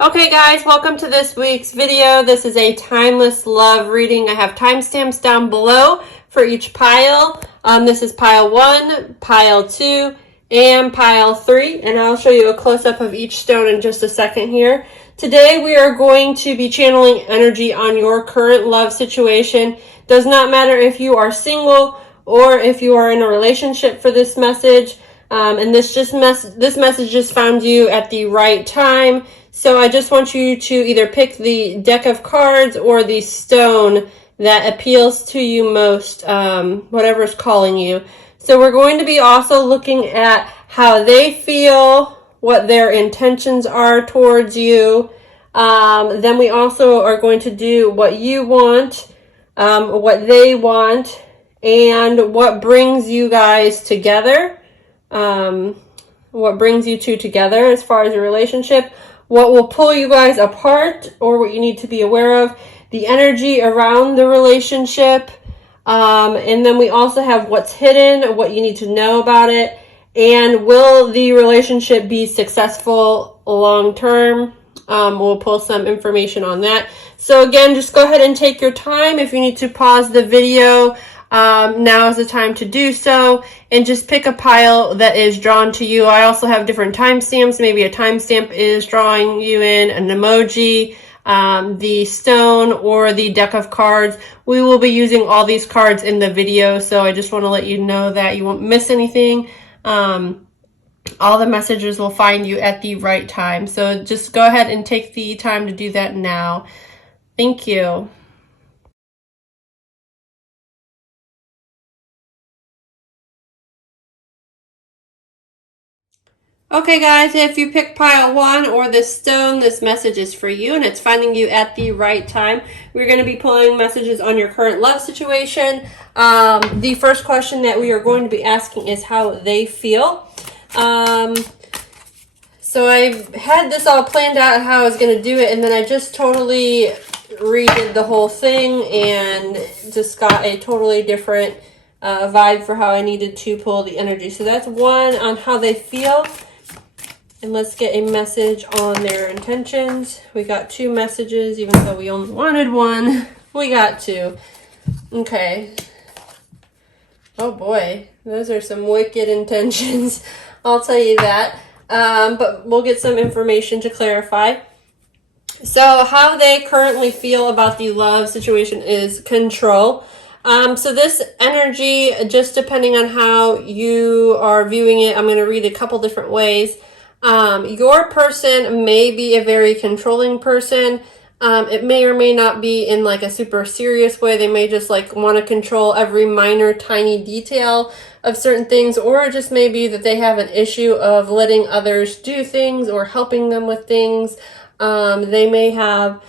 Okay guys, welcome to this week's video. This is a timeless love reading. I have timestamps down below for each pile. This is pile 1, pile 2, and pile 3, and I'll show you a close-up of each stone in just a second here. Today we are going to be channeling energy on your current love situation. Does not matter if you are single or if you are in a relationship for this message. And this message just found you at the right time. So I just want you to either pick the deck of cards or the stone that appeals to you most, whatever is calling you. So we're going to be also looking at how they feel, what their intentions are towards you. Then we also are going to do what you want, what they want, and what brings you guys together. What brings you two together as far as your relationship, what will pull you guys apart, or what you need to be aware of, the energy around the relationship, and then we also have what's hidden, what you need to know about it, and will the relationship be successful long term. We'll pull some information on that. So again, just go ahead and take your time. If you need to pause the video, now is the time to do so, and just pick a pile that is drawn to you. I also have different timestamps. Maybe a timestamp is drawing you in, an emoji, the stone, or the deck of cards. We will be using all these cards in the video, so I just want to let you know that you won't miss anything. All the messages will find you at the right time. So just go ahead and take the time to do that now. Thank you. Okay guys, if you pick pile 1 or the stone, this message is for you and it's finding you at the right time. We're going to be pulling messages on your current love situation. The first question that we are going to be asking is how they feel. So I had this all planned out how I was going to do it, and then I just totally redid the whole thing and just got a totally different vibe for how I needed to pull the energy. So that's one on how they feel. And let's get a message on their intentions. We got 2 messages, even though we only wanted 1. We got 2. Okay. Oh boy, those are some wicked intentions. I'll tell you that. But we'll get some information to clarify. So how they currently feel about the love situation is control. So this energy, just depending on how you are viewing it, I'm going to read a couple different ways. Your person may be a very controlling person. It may or may not be in like a super serious way. They may just like want to control every minor tiny detail of certain things, or it just may be that they have an issue of letting others do things or helping them with things. They may have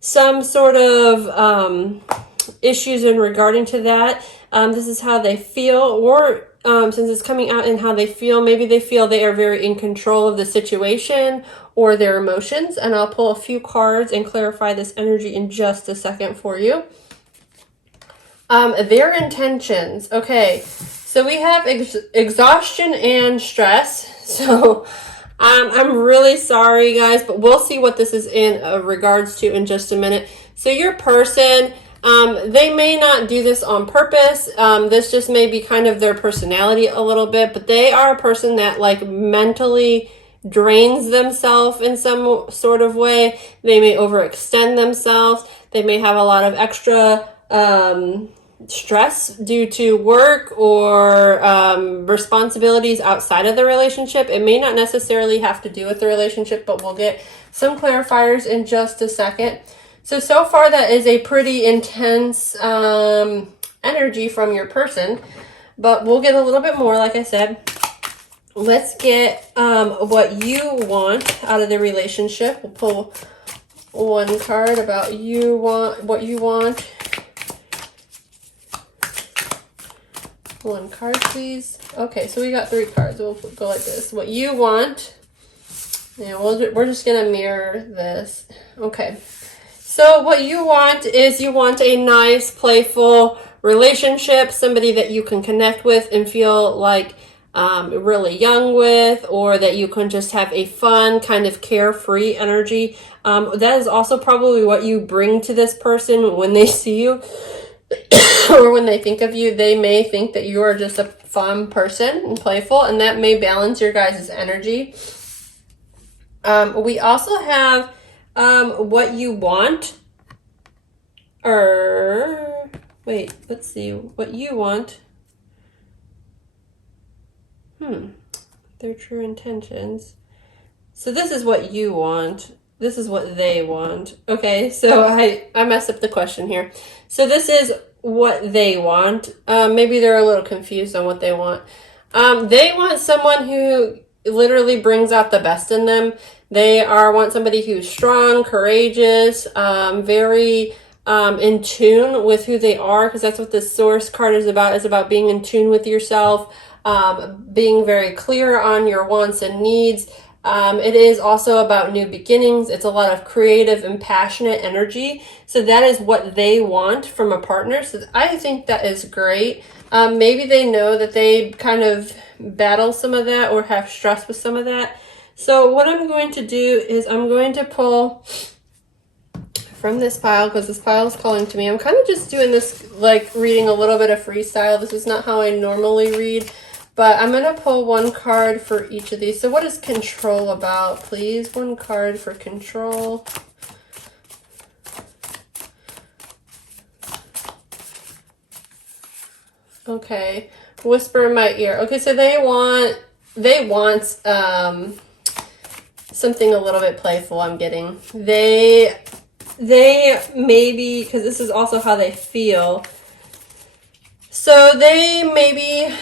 some sort of issues in regarding to that. This is how they feel, or since it's coming out in how they feel, maybe they feel they are very in control of the situation or their emotions. And I'll pull a few cards and clarify this energy in just a second for you. Their intentions. Okay, so we have exhaustion and stress. So I'm really sorry, guys, but we'll see what this is in regards to in just a minute. So your person, they may not do this on purpose. This just may be kind of their personality a little bit, but they are a person that like mentally drains themselves in some sort of way. They may overextend themselves. They may have a lot of extra stress due to work or responsibilities outside of the relationship. It may not necessarily have to do with the relationship, but we'll get some clarifiers in just a second. So far that is a pretty intense energy from your person, but we'll get a little bit more, like I said. Let's get what you want out of the relationship. We'll pull 1 card about what you want. 1 card, please. Okay, so we got 3 cards. We'll go like this. What you want. Yeah, we're just going to mirror this. Okay. So what you want is you want a nice, playful relationship, somebody that you can connect with and feel like really young with, or that you can just have a fun, kind of carefree energy. That is also probably what you bring to this person when they see you or when they think of you. They may think that you are just a fun person and playful, and that may balance your guys' energy. We also have what you want, or wait, let's see, what you want. Their true intentions. So this is what you want. This is what they want. Okay, so I messed up the question here. So this is what they want. Maybe they're a little confused on what they want. They want someone who literally brings out the best in them. They want somebody who's strong, courageous, very in tune with who they are, because that's what the Source card is about. It's about being in tune with yourself, being very clear on your wants and needs. It is also about new beginnings. It's a lot of creative and passionate energy. So that is what they want from a partner. So I think that is great. Maybe they know that they kind of battle some of that or have stress with some of that. So what I'm going to do is I'm going to pull from this pile, because this pile is calling to me. I'm kind of just doing this, like reading a little bit of freestyle. This is not how I normally read. But I'm going to pull one card for each of these. So what is control about, please? One card for control. Okay. Whisper in my ear. Okay, so they want something a little bit playful, I'm getting. They maybe, because this is also how they feel. So they maybe...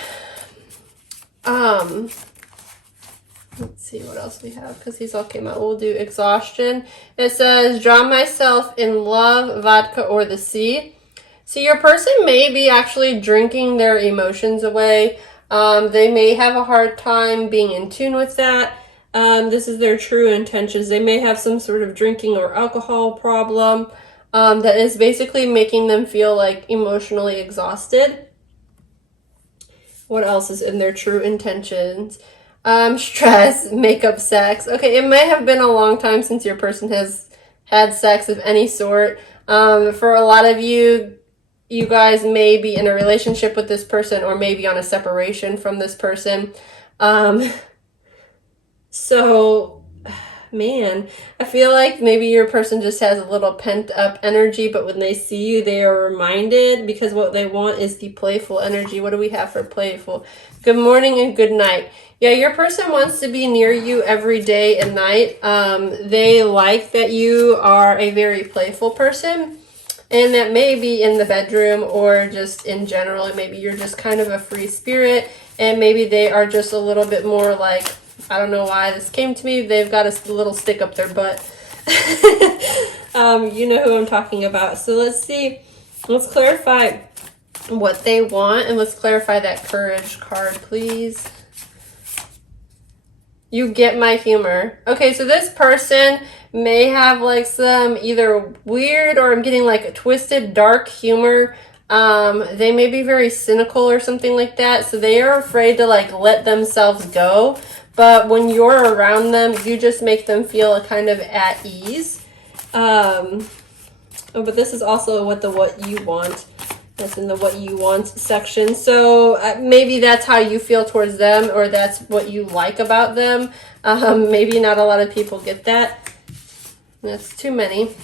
let's see what else we have, because these all came out. We'll do exhaustion. It says, drown myself in love, vodka, or the sea. So your person may be actually drinking their emotions away. They may have a hard time being in tune with that. This is their true intentions. They may have some sort of drinking or alcohol problem that is basically making them feel like emotionally exhausted. What else is in their true intentions? Stress, makeup, sex. Okay, it may have been a long time since your person has had sex of any sort. For a lot of you, you guys may be in a relationship with this person, or maybe on a separation from this person. So, man, I feel like maybe your person just has a little pent up energy, but when they see you, they are reminded, because what they want is the playful energy. What do we have for playful? Good morning and good night. Yeah, your person wants to be near you every day and night. They like that you are a very playful person, and that may be in the bedroom or just in general. Maybe you're just kind of a free spirit, and maybe they are just a little bit more like, I don't know why this came to me. They've got a little stick up their butt. You know who I'm talking about. So let's see. Let's clarify what they want, and let's clarify that courage card, please. You get my humor. Okay, so this person may have like some either weird, or I'm getting like a twisted, dark humor. They may be very cynical or something like that. So they are afraid to like let themselves go. But when you're around them, you just make them feel kind of at ease. Oh, but this is also what you want. That's in the what you want section. So maybe that's how you feel towards them, or that's what you like about them. Maybe not a lot of people get that. That's too many.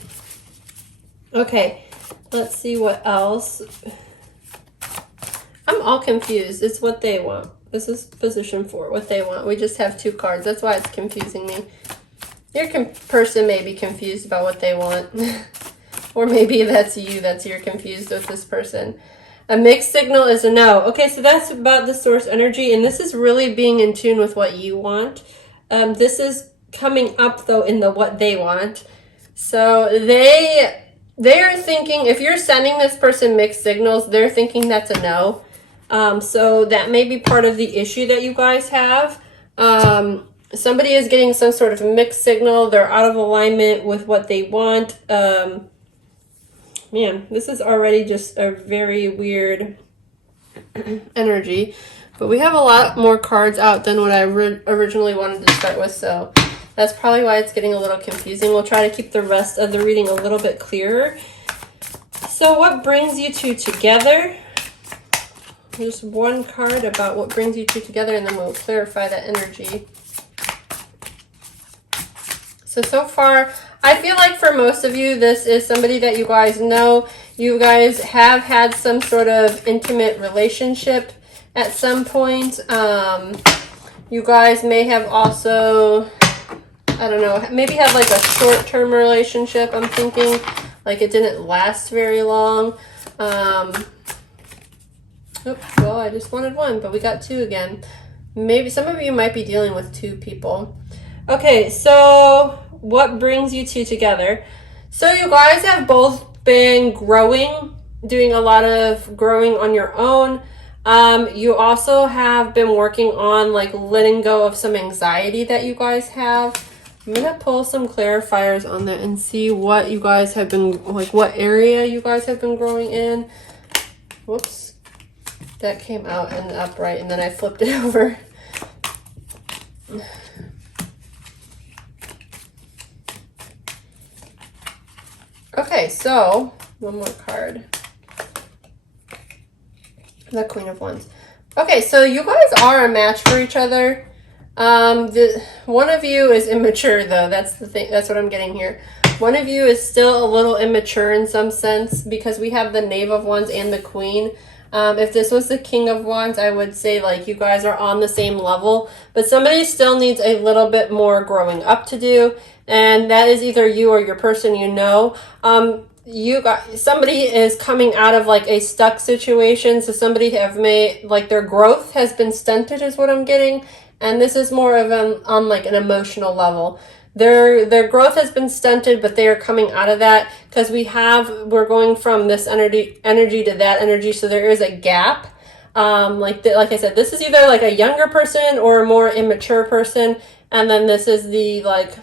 Okay, let's see what else. I'm all confused. It's what they want. This is position 4, what they want. We just have 2 cards. That's why it's confusing me. Your person may be confused about what they want. Or maybe that's you, you're confused with this person. A mixed signal is a no. Okay, so that's about the source energy, and this is really being in tune with what you want. This is coming up, though, in the what they want. So they are thinking, if you're sending this person mixed signals, they're thinking that's a no. So that may be part of the issue that you guys have. Somebody is getting some sort of mixed signal. They're out of alignment with what they want. Man, this is already just a very weird energy. But we have a lot more cards out than what I originally wanted to start with, so that's probably why it's getting a little confusing. We'll try to keep the rest of the reading a little bit clearer. So what brings you two together? Just one card about what brings you two together, and then we'll clarify that energy. So far, I feel like for most of you, this is somebody that you guys know. You guys have had some sort of intimate relationship at some point. You guys may have also, I don't know, maybe have like a short-term relationship, I'm thinking. Like it didn't last very long. Oops, well, I just wanted one, but we got two again. Maybe some of you might be dealing with two people. Okay, so what brings you two together? So you guys have both been growing, doing a lot of growing on your own. You also have been working on like letting go of some anxiety that you guys have. I'm gonna pull some clarifiers on that and see what you guys have been, like what area you guys have been growing in. Whoops, that came out in the upright and then I flipped it over. Okay, so one more card. The Queen of Wands. Okay, so you guys are a match for each other. One of you is immature though. That's the thing. That's what I'm getting here. One of you is still a little immature in some sense because we have the Knave of Wands and the Queen. If this was the King of Wands, I would say like you guys are on the same level, but somebody still needs a little bit more growing up to do. And that is either you or your person you know. Somebody is coming out of like a stuck situation. So somebody have made like their growth has been stunted is what I'm getting. And this is more of on like an emotional level. Their growth has been stunted, but they are coming out of that because we're going from this energy to that energy. So there is a gap. Like I said, this is either like a younger person or a more immature person. And then this is the like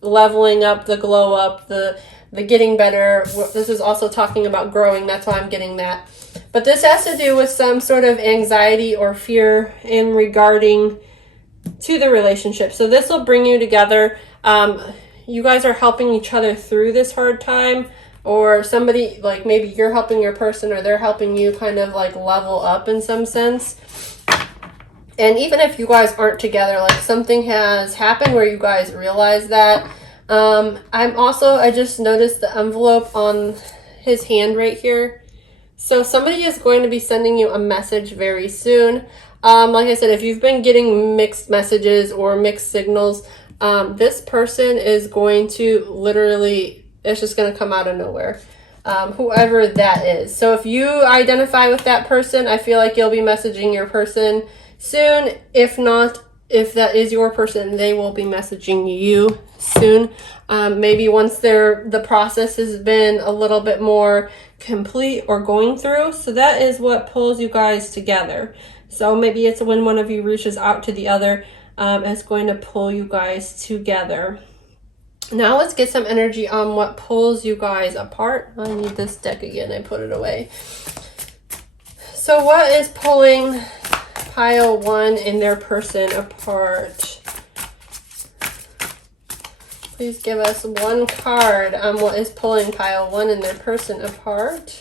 leveling up, the glow up, the getting better. This is also talking about growing. That's why I'm getting that. But this has to do with some sort of anxiety or fear in regarding to the relationship. So this will bring you together. You guys are helping each other through this hard time, or somebody like maybe you're helping your person or they're helping you kind of like level up in some sense. And even if you guys aren't together, like something has happened where you guys realize that. I just noticed the envelope on his hand right here. So somebody is going to be sending you a message very soon. Like I said, if you've been getting mixed messages or mixed signals, this person is going to literally, it's just going to come out of nowhere. Whoever that is. So if you identify with that person, I feel like you'll be messaging your person soon. If not, if that is your person, they will be messaging you soon. Maybe once the process has been a little bit more complete or going through. So that is what pulls you guys together. So maybe it's when one of you reaches out to the other, it's going to pull you guys together. Now let's get some energy on what pulls you guys apart. I need this deck again. I put it away. So what is pulling pile one and their person apart? Please give us one card on what is pulling pile one and their person apart.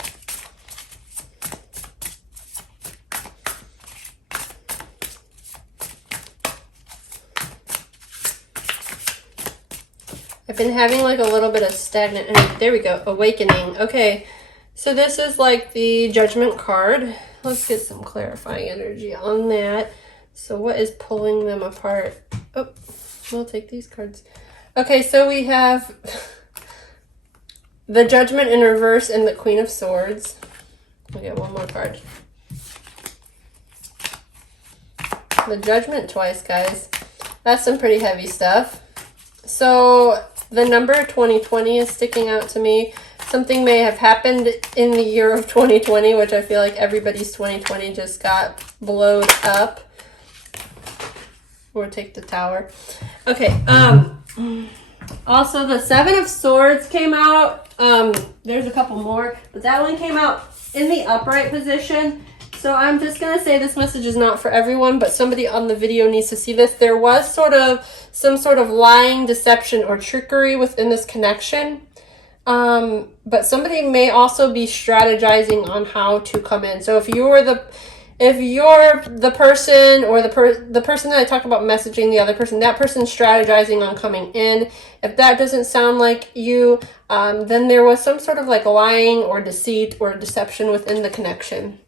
I've been having like a little bit of stagnant energy. There we go. Awakening. Okay. So this is like the Judgment card. Let's get some clarifying energy on that. So what is pulling them apart? Oh, we'll take these cards. Okay, so we have the Judgment in reverse and the Queen of Swords. We'll get one more card. The Judgment twice, guys. That's some pretty heavy stuff. So the number 2020 is sticking out to me. Something may have happened in the year of 2020, which I feel like everybody's 2020 just got blowed up. Or take the Tower. Okay, also the Seven of Swords came out. There's a couple more, but that one came out in the upright position. So I'm just going to say this message is not for everyone, but somebody on the video needs to see this. There was some sort of lying, deception, or trickery within this connection. But somebody may also be strategizing on how to come in. So if you're the person, or the person that I talked about messaging the other person, that person's strategizing on coming in. If that doesn't sound like you, then there was some sort of like lying or deceit or deception within the connection.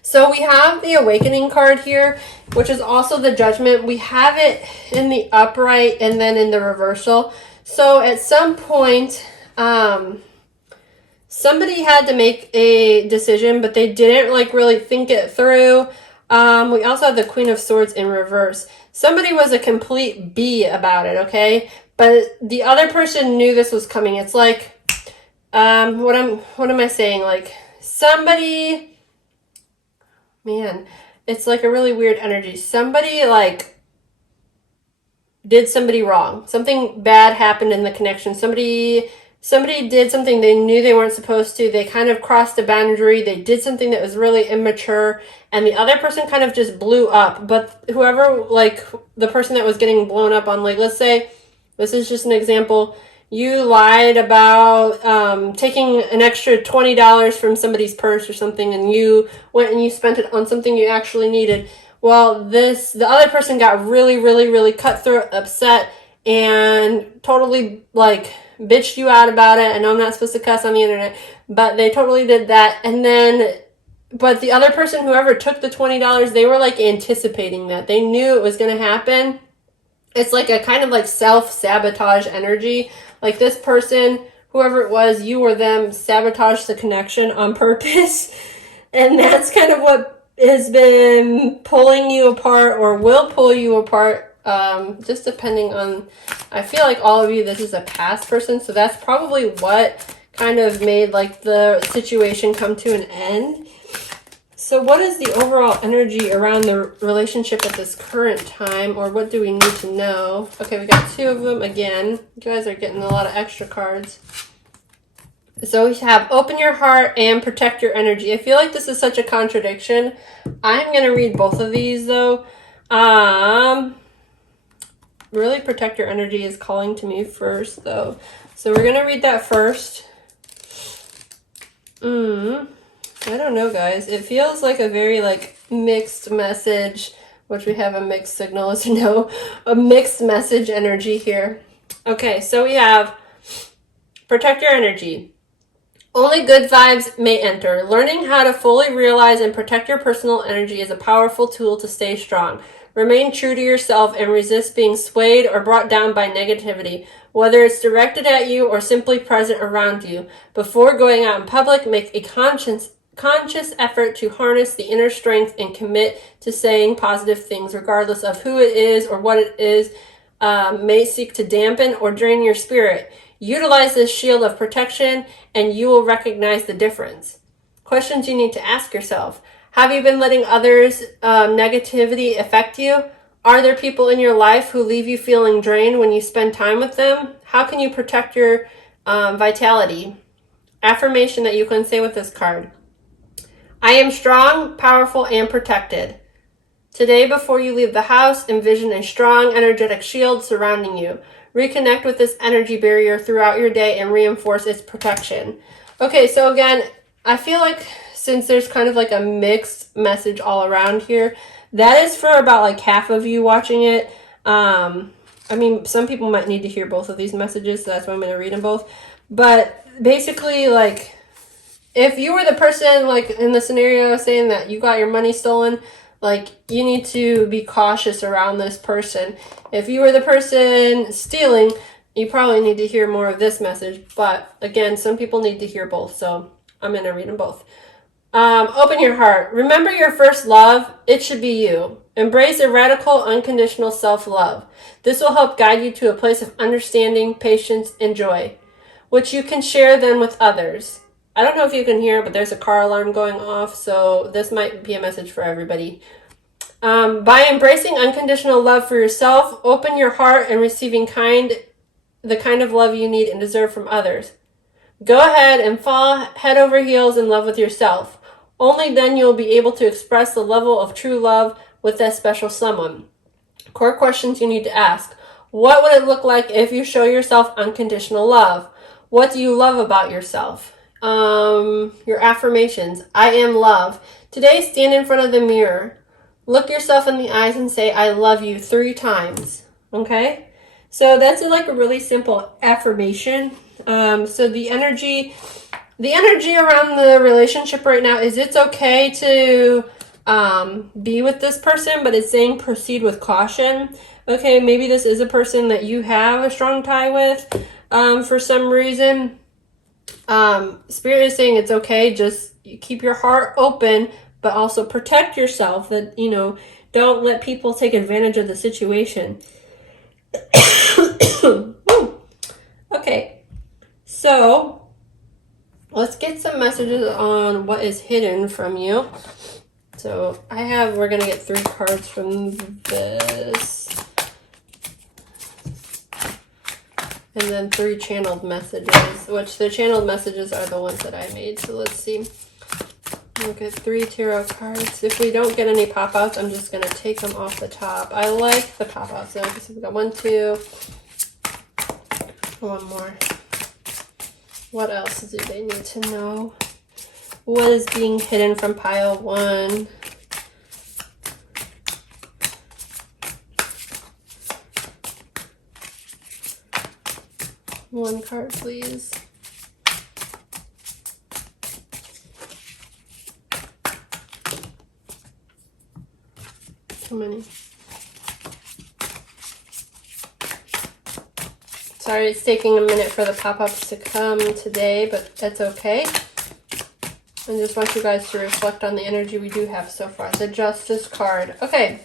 So we have the Awakening card here, which is also the Judgment. We have it in the upright and then in the reversal. So at some point, somebody had to make a decision, but they didn't like really think it through. We also have the Queen of Swords in reverse. Somebody was a complete B about it, okay? But the other person knew this was coming. It's like, what am I saying? Like somebody, man, it's like a really weird energy. Somebody like did somebody wrong. Something bad happened in the connection. Somebody did something they knew they weren't supposed to. They kind of crossed a boundary. They did something that was really immature, and the other person kind of just blew up. But whoever, like the person that was getting blown up on, like let's say, this is just an example, you lied about taking an extra $20 from somebody's purse or something, and you went and you spent it on something you actually needed. Well, the other person got really, really, really cutthroat, upset, and totally like bitched you out about it. I know I'm not supposed to cuss on the internet, but they totally did that. And then, but the other person, whoever took the $20, they were like anticipating that. They knew it was going to happen. It's like a kind of like self-sabotage energy. Like this person, whoever it was, you or them, sabotaged the connection on purpose. And that's kind of what has been pulling you apart or will pull you apart. Just depending on, I feel like all of you, this is a past person, so that's probably what kind of made like the situation come to an end. So what is the overall energy around the relationship at this current time, or what do we need to know? Okay, we got two of them again. You guys are getting a lot of extra cards. So we have open your heart and protect your energy. I feel like this is such a contradiction. I'm going to read both of these though. Really protect your energy is calling to me first though. So we're going to read that first. I don't know, guys. It feels like a very like mixed message, which we have a mixed signal, as you know, a mixed message energy here. Okay, so we have protect your energy. Only good vibes may enter. Learning how to fully realize and protect your personal energy is a powerful tool to stay strong. Remain true to yourself and resist being swayed or brought down by negativity, whether it's directed at you or simply present around you. Before going out in public, make a conscious effort to harness the inner strength and commit to saying positive things, regardless of who it is or what it is may seek to dampen or drain your spirit. Utilize this shield of protection and you will recognize the difference. Questions you need to ask yourself. Have you been letting others' negativity affect you? Are there people in your life who leave you feeling drained when you spend time with them? How can you protect your vitality? Affirmation that you can say with this card. I am strong, powerful, and protected. Today, before you leave the house, envision a strong, energetic shield surrounding you. Reconnect with this energy barrier throughout your day and reinforce its protection. Okay, so again, I feel like since there's kind of like a mixed message all around here, that is for about like half of you watching it. I mean, some people might need to hear both of these messages, so that's why I'm going to read them both. But basically, like, if you were the person, like in the scenario saying that you got your money stolen, like, you need to be cautious around this person. If you were the person stealing, you probably need to hear more of this message. But again, some people need to hear both, so I'm going to read them both. Open your heart. Remember your first love. It should be you. Embrace a radical, unconditional self-love. This will help guide you to a place of understanding, patience, and joy, which you can share then with others. I don't know if you can hear, but there's a car alarm going off, so this might be a message for everybody. By embracing unconditional love for yourself, open your heart and receiving the kind of love you need and deserve from others. Go ahead and fall head over heels in love with yourself. Only then you'll be able to express the level of true love with that special someone. Core questions you need to ask. What would it look like if you show yourself unconditional love? What do you love about yourself? Your affirmations. I am love. Today, stand in front of the mirror. Look yourself in the eyes and say, I love you 3 times. Okay? So that's like a really simple affirmation. So the energy around the relationship right now is it's okay to be with this person, but it's saying proceed with caution. Okay, maybe this is a person that you have a strong tie with for some reason. Spirit is saying it's okay, just keep your heart open, but also protect yourself, that, you know, don't let people take advantage of the situation. Okay, so let's get some messages on what is hidden from you. So we're going to get 3 cards from this. And then 3 channeled messages, which the channeled messages are the ones that I made. So let's see. We'll get 3 tarot cards. If we don't get any pop-outs, I'm just going to take them off the top. I like the pop-outs. So we've got 1, 2. 1 more. What else do they need to know? What is being hidden from pile 1? One card, please. Too many. Sorry, it's taking a minute for the pop-ups to come today, but that's okay. I just want you guys to reflect on the energy we do have so far. The Justice card. Okay.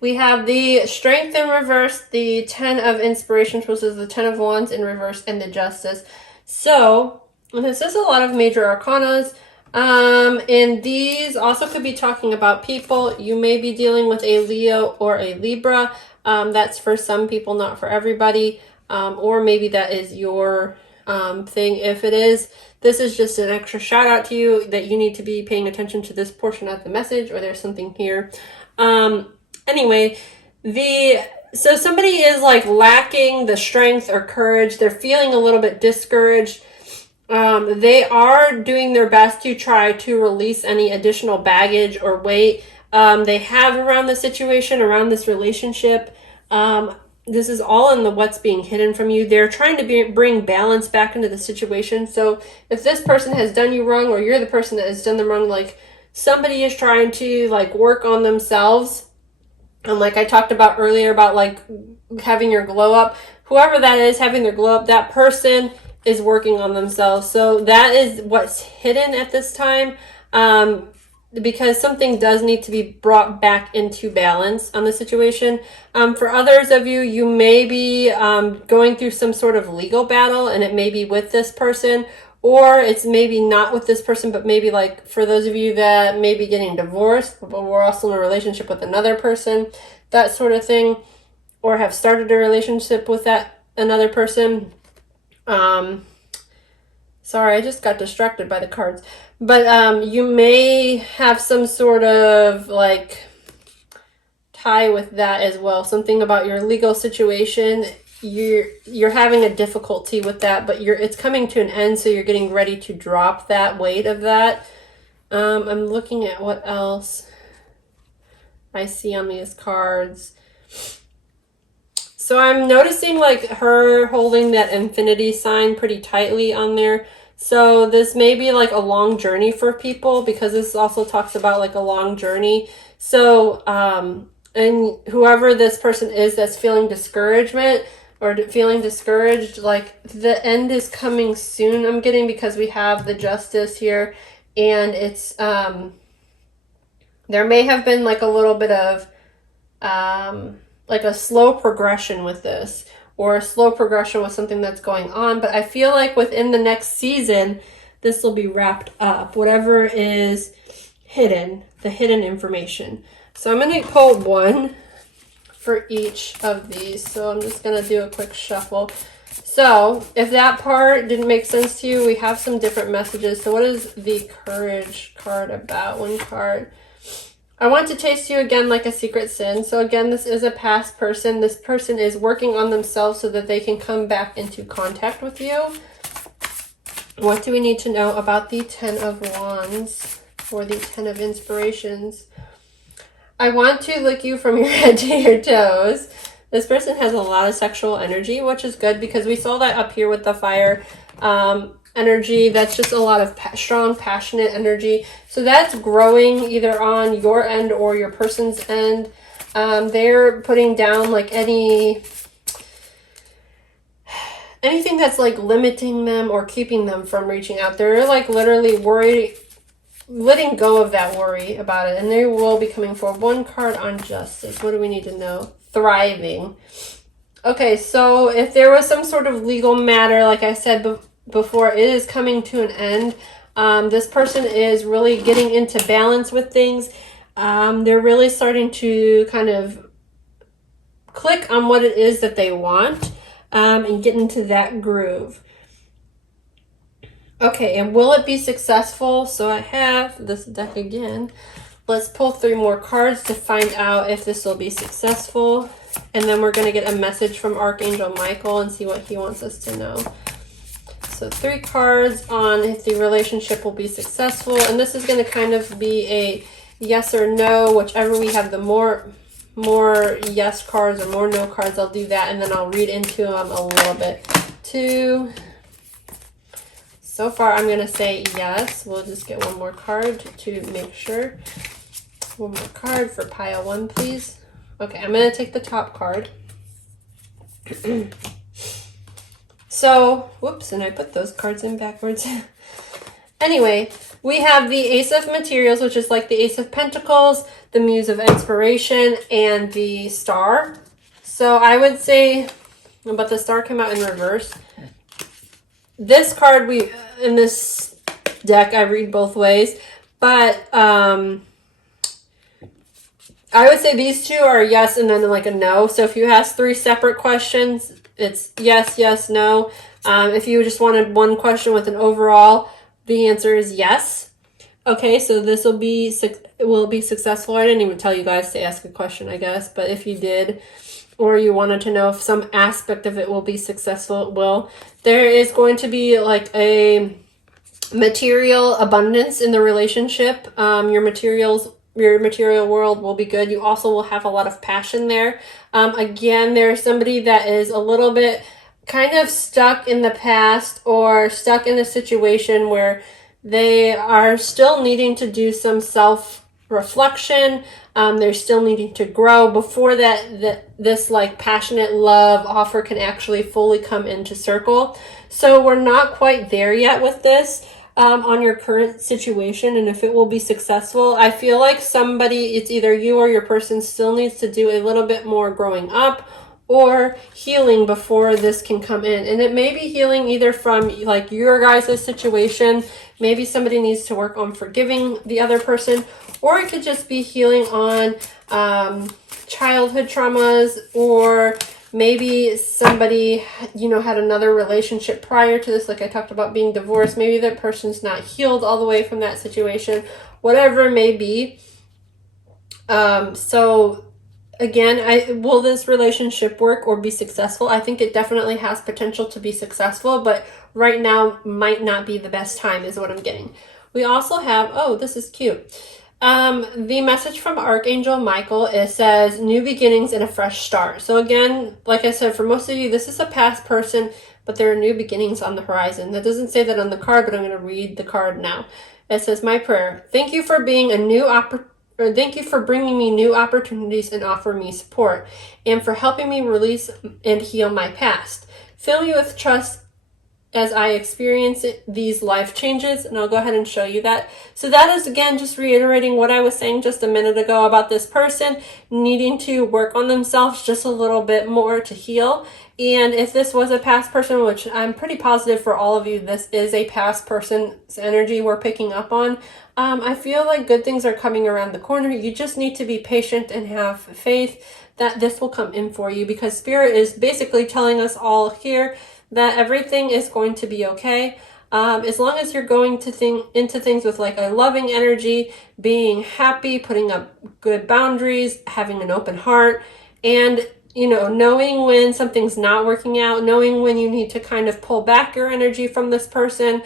We have the Strength in reverse, the 10 of Inspirations, which is the 10 of Wands in reverse, and the Justice. So, this is a lot of major arcanas. And these also could be talking about people. You may be dealing with a Leo or a Libra. That's for some people, not for everybody. Or maybe that is your thing. If it is, this is just an extra shout out to you that you need to be paying attention to this portion of the message, or there's something here. Anyway, so somebody is like lacking the strength or courage. They're feeling a little bit discouraged. They are doing their best to try to release any additional baggage or weight they have around the situation, around this relationship. This is all in the what's being hidden from you. They're trying to bring balance back into the situation. So if this person has done you wrong, or you're the person that has done them wrong, like somebody is trying to like work on themselves. And like I talked about earlier about like having your glow up, whoever that is having their glow up, that person is working on themselves. So that is what's hidden at this time, because something does need to be brought back into balance on the situation. For others of you, you may be going through some sort of legal battle, and it may be with this person, or it's maybe not with this person, but maybe like for those of you that may be getting divorced, but we're also in a relationship with another person, that sort of thing, or have started a relationship with that another person. Sorry, I just got distracted by the cards. But you may have some sort of like tie with that as well. Something about your legal situation. You're having a difficulty with that, but it's coming to an end, so you're getting ready to drop that weight of that. I'm looking at what else I see on these cards. So I'm noticing like her holding that infinity sign pretty tightly on there. So this may be like a long journey for people, because this also talks about like a long journey. So, and whoever this person is that's feeling discouragement or feeling discouraged, like the end is coming soon, I'm getting, because we have the Justice here, and it's, there may have been like a little bit of, like a slow progression with this, or a slow progression with something that's going on. But I feel like within the next season, this will be wrapped up, whatever is hidden, the hidden information. So I'm going to pull 1 for each of these. So I'm just going to do a quick shuffle. So if that part didn't make sense to you, we have some different messages. So what is the Courage card about? One card. I want to chase you again like a secret sin. So again, this is a past person. This person is working on themselves so that they can come back into contact with you. What do we need to know about the Ten of Wands or the Ten of Inspirations? I want to lick you from your head to your toes. This person has a lot of sexual energy, which is good because we saw that up here with the fire energy. That's just a lot of strong, passionate energy. So that's growing either on your end or your person's end. They're putting down like anything that's like limiting them or keeping them from reaching out. They're like literally worried, letting go of that worry about it. And they will be coming forward. One card on Justice. What do we need to know? Thriving. Okay, so if there was some sort of legal matter, like I said before, it is coming to an end. This person is really getting into balance with things. They're really starting to kind of click on what it is that they want and get into that groove. Okay, and will it be successful? So I have this deck again. Let's pull 3 more cards to find out if this will be successful. And then we're going to get a message from Archangel Michael and see what he wants us to know. So 3 cards on if the relationship will be successful. And this is going to kind of be a yes or no. Whichever we have the more yes cards or more no cards, I'll do that. And then I'll read into them a little bit too. So far, I'm going to say yes. We'll just get one more card to make sure. One more card for pile 1, please. Okay, I'm going to take the top card. So, whoops, and I put those cards in backwards. Anyway, we have the Ace of Materials, which is like the Ace of Pentacles, the Muse of Inspiration, and the Star. So I would say, but the Star came out in reverse. This card, in this deck, I read both ways, but I would say these two are yes and then like a no. So if you ask 3 separate questions, it's yes, yes, no. If you just wanted one question with an overall, the answer is yes. Okay, so this will be successful. I didn't even tell you guys to ask a question, I guess, but if you did, or you wanted to know if some aspect of it will be successful, it will. There is going to be like a material abundance in the relationship. Your material world will be good. You also will have a lot of passion there. Again, there's somebody that is a little bit kind of stuck in the past or stuck in a situation where they are still needing to do some self-reflection. They're still needing to grow before this like passionate love offer can actually fully come into circle. So we're not quite there yet with this on your current situation and if it will be successful. I feel like it's either you or your person still needs to do a little bit more growing up or healing before this can come in. And it may be healing either from like your guys' situation. Maybe somebody needs to work on forgiving the other person, or it could just be healing on childhood traumas, or maybe somebody, had another relationship prior to this. Like I talked about being divorced. Maybe that person's not healed all the way from that situation, whatever it may be. So again, will this relationship work or be successful? I think it definitely has potential to be successful, but right now might not be the best time is what I'm getting. We also have, oh, this is cute. The message from Archangel Michael, it says new beginnings and a fresh start. So again, like I said, for most of you, this is a past person, but there are new beginnings on the horizon. That doesn't say that on the card, but I'm going to read the card now. It says, my prayer, thank you for being thank you for bringing me new opportunities and offer me support, and for helping me release and heal my past. Fill me with trust as I experience these life changes, and I'll go ahead and show you that. So that is, again, just reiterating what I was saying just a minute ago about this person needing to work on themselves just a little bit more to heal. And if this was a past person, which I'm pretty positive for all of you, this is a past person's energy we're picking up on, I feel like good things are coming around the corner. You just need to be patient and have faith that this will come in for you, because Spirit is basically telling us all here that everything is going to be okay. As long as you're going to into things with like a loving energy, being happy, putting up good boundaries, having an open heart, and you know, knowing when something's not working out, knowing when you need to kind of pull back your energy from this person,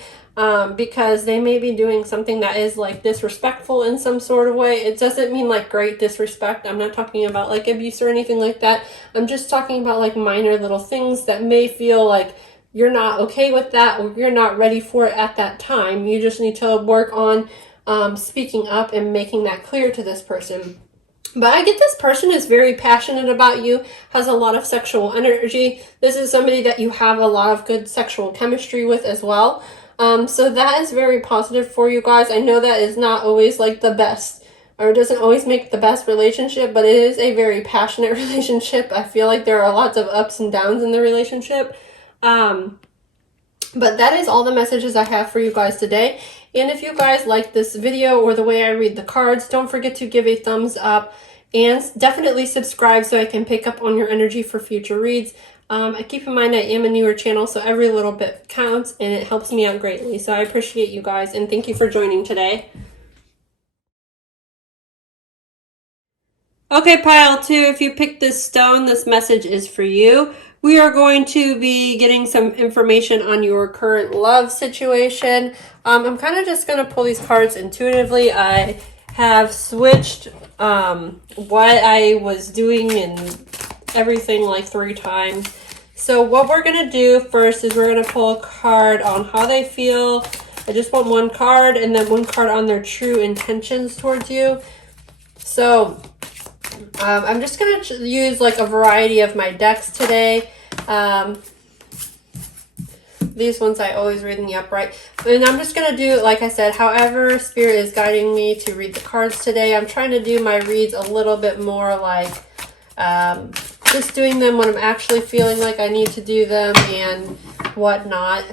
because they may be doing something that is like disrespectful in some sort of way. It doesn't mean like great disrespect. I'm not talking about like abuse or anything like that. I'm just talking about like minor little things that may feel like you're not okay with that, or you're not ready for it at that time. You just need to work on speaking up and making that clear to this person. But I get this person is very passionate about you, has a lot of sexual energy. This is somebody that you have a lot of good sexual chemistry with as well. So that is very positive for you guys. I know that is not always like the best, or doesn't always make the best relationship, but it is a very passionate relationship. I feel like there are lots of ups and downs in the relationship. But that is all the messages I have for you guys today. And if you guys like this video or the way I read the cards, don't forget to give a thumbs up and definitely subscribe so I can pick up on your energy for future reads. Keep in mind I am a newer channel, so every little bit counts and it helps me out greatly. So I appreciate you guys and thank you for joining today. Okay, pile 2, if you picked this stone, this message is for you. We are going to be getting some information on your current love situation. I'm kind of just going to pull these cards intuitively. I have switched what I was doing and everything like 3 times. So what we're going to do first is we're going to pull a card on how they feel. I just want 1 card and then 1 card on their true intentions towards you. So I'm just going to use like a variety of my decks today. These ones I always read in the upright. And I'm just going to do, like I said, however Spirit is guiding me to read the cards today. I'm trying to do my reads a little bit more like just doing them when I'm actually feeling like I need to do them and whatnot.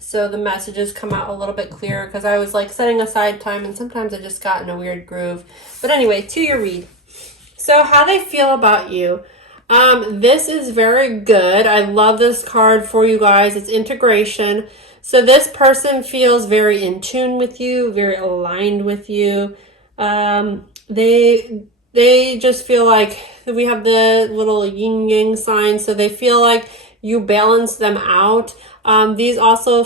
So the messages come out a little bit clearer because I was like setting aside time and sometimes I just got in a weird groove. But anyway, to your read. So how they feel about you. This is very good. I love this card for you guys. It's integration. So this person feels very in tune with you, very aligned with you. They just feel like we have the little yin yang sign, so they feel like you balance them out. These also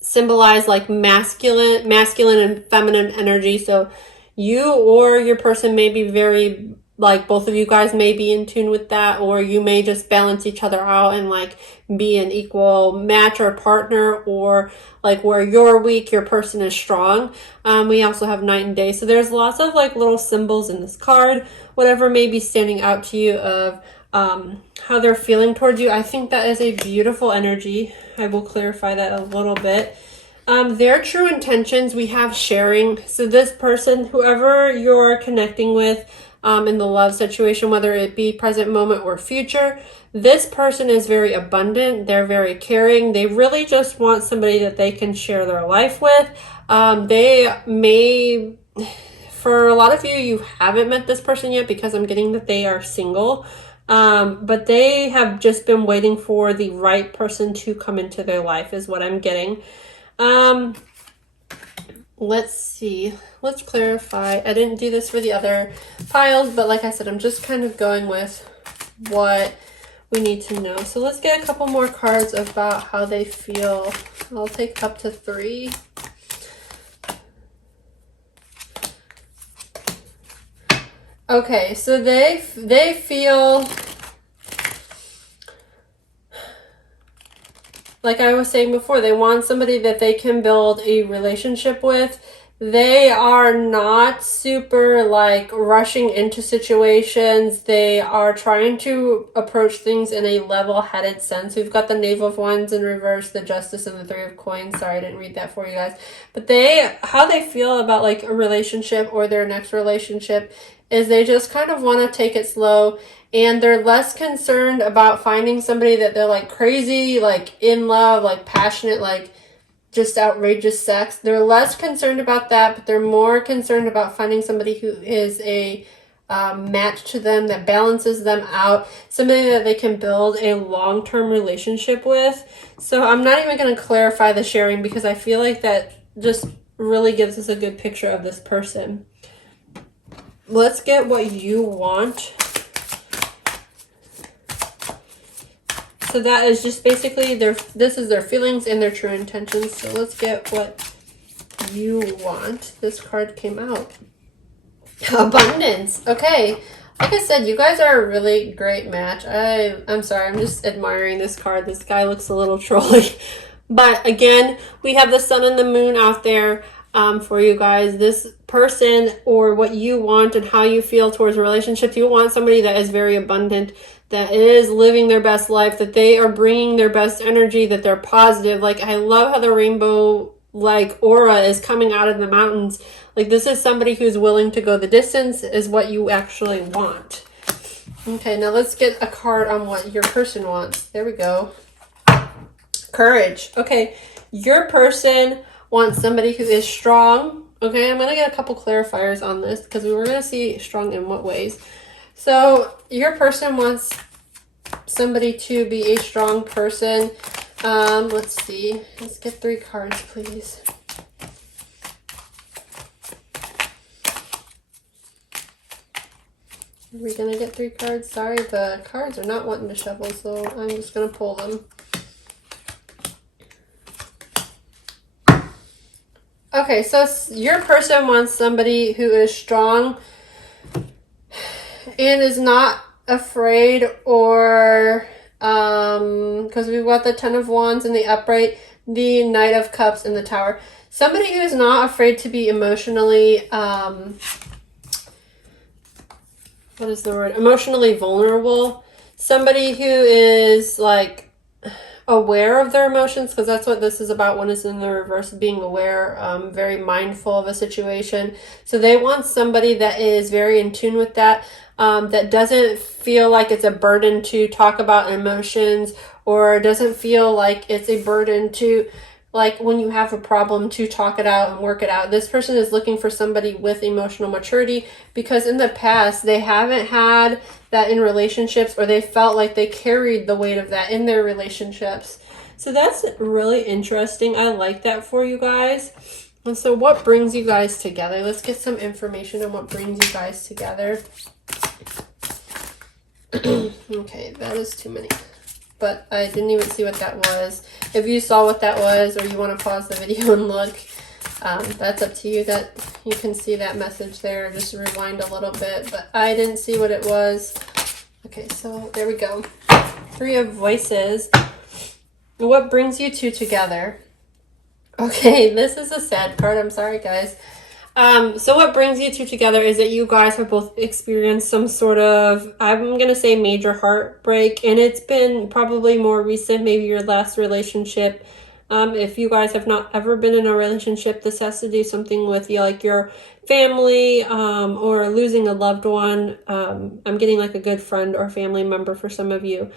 symbolize like masculine and feminine energy. So you or your person may be very, like both of you guys may be in tune with that, or you may just balance each other out and like be an equal match or partner, or like where you're weak, your person is strong. We also have night and day. So there's lots of like little symbols in this card, whatever may be standing out to you of how they're feeling towards you. I think that is a beautiful energy. I will clarify that a little bit. Their true intentions, we have sharing. So this person, whoever you're connecting with in the love situation, whether it be present moment or future, this person is very abundant. They're very caring. They really just want somebody that they can share their life with. They may, for a lot of you, you haven't met this person yet because I'm getting that they are single. But they have just been waiting for the right person to come into their life is what I'm getting. Let's see. Let's clarify. I didn't do this for the other piles, but like I said, I'm just kind of going with what we need to know. So let's get a couple more cards about how they feel. I'll take up to 3. Okay, so they feel like I was saying before, they want somebody that they can build a relationship with. They are not super like rushing into situations. They are trying to approach things in a level-headed sense. We've got the Knave of Wands in reverse, the Justice, and the 3 of Coins. Sorry, I didn't read that for you guys. But how they feel about like a relationship or their next relationship is they just kind of want to take it slow, and they're less concerned about finding somebody that they're like crazy, like in love, like passionate, like just outrageous sex. They're less concerned about that, but they're more concerned about finding somebody who is a match to them, that balances them out, somebody that they can build a long-term relationship with. So I'm not even going to clarify the sharing because I feel like that just really gives us a good picture of this person. Let's get what you want. So that is just basically this is their feelings and their true intentions. So let's get what you want. This card came out. Abundance. Okay. Like I said, you guys are a really great match. I'm sorry, I'm just admiring this card. This guy looks a little trolly. But again, we have the sun and the moon out there for you guys. This person, or what you want and how you feel towards a relationship, you want somebody that is very abundant, that is living their best life, that they are bringing their best energy, that they're positive. Like, I love how the rainbow like aura is coming out of the mountains. Like, this is somebody who's willing to go the distance, is what you actually want. Okay, now let's get a card on what your person wants. There we go. Courage. Okay, your person wants somebody who is strong. Okay, I'm going to get a couple clarifiers on this because we were going to see strong in what ways. So your person wants somebody to be a strong person. Let's see. Let's get 3 cards, please. Are we going to get 3 cards? Sorry, the cards are not wanting to shuffle, so I'm just going to pull them. Okay, so your person wants somebody who is strong and is not afraid, or because we've got the 10 of Wands in the upright, the Knight of Cups in the Tower. Somebody who is not afraid to be emotionally, what is the word? Emotionally vulnerable. Somebody who is like aware of their emotions, because that's what this is about when it's in the reverse, being aware, very mindful of a situation. So they want somebody that is very in tune with that, that doesn't feel like it's a burden to talk about emotions, or doesn't feel like it's a burden to, like, when you have a problem, to talk it out and work it out. This person is looking for somebody with emotional maturity, because in the past they haven't had that in relationships, or they felt like they carried the weight of that in their relationships. So that's really interesting. I like that for you guys. And so what brings you guys together? Let's get some information on what brings you guys together. Okay, that is too many. But I didn't even see what that was. If you saw what that was, or you want to pause the video and look, that's up to you. That you can see that message there. Just rewind a little bit, but I didn't see what it was. Okay, so there we go. 3 of Voices. What brings you two together? Okay, this is a sad card. I'm sorry, guys. So what brings you two together is that you guys have both experienced some sort of, I'm going to say, major heartbreak, and it's been probably more recent, maybe your last relationship. If you guys have not ever been in a relationship, this has to do something with like your family, or losing a loved one. I'm getting like a good friend or family member for some of you.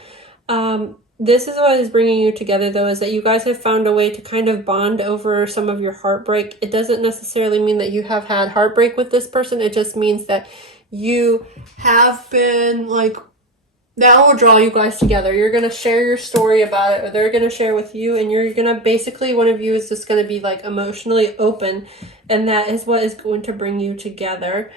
This is what is bringing you together, though, is that you guys have found a way to kind of bond over some of your heartbreak. It doesn't necessarily mean that you have had heartbreak with this person. It just means that you have been, like, that will draw you guys together. You're going to share your story about it, or they're going to share with you, and you're going to basically, one of you is just going to be like emotionally open, and that is what is going to bring you together.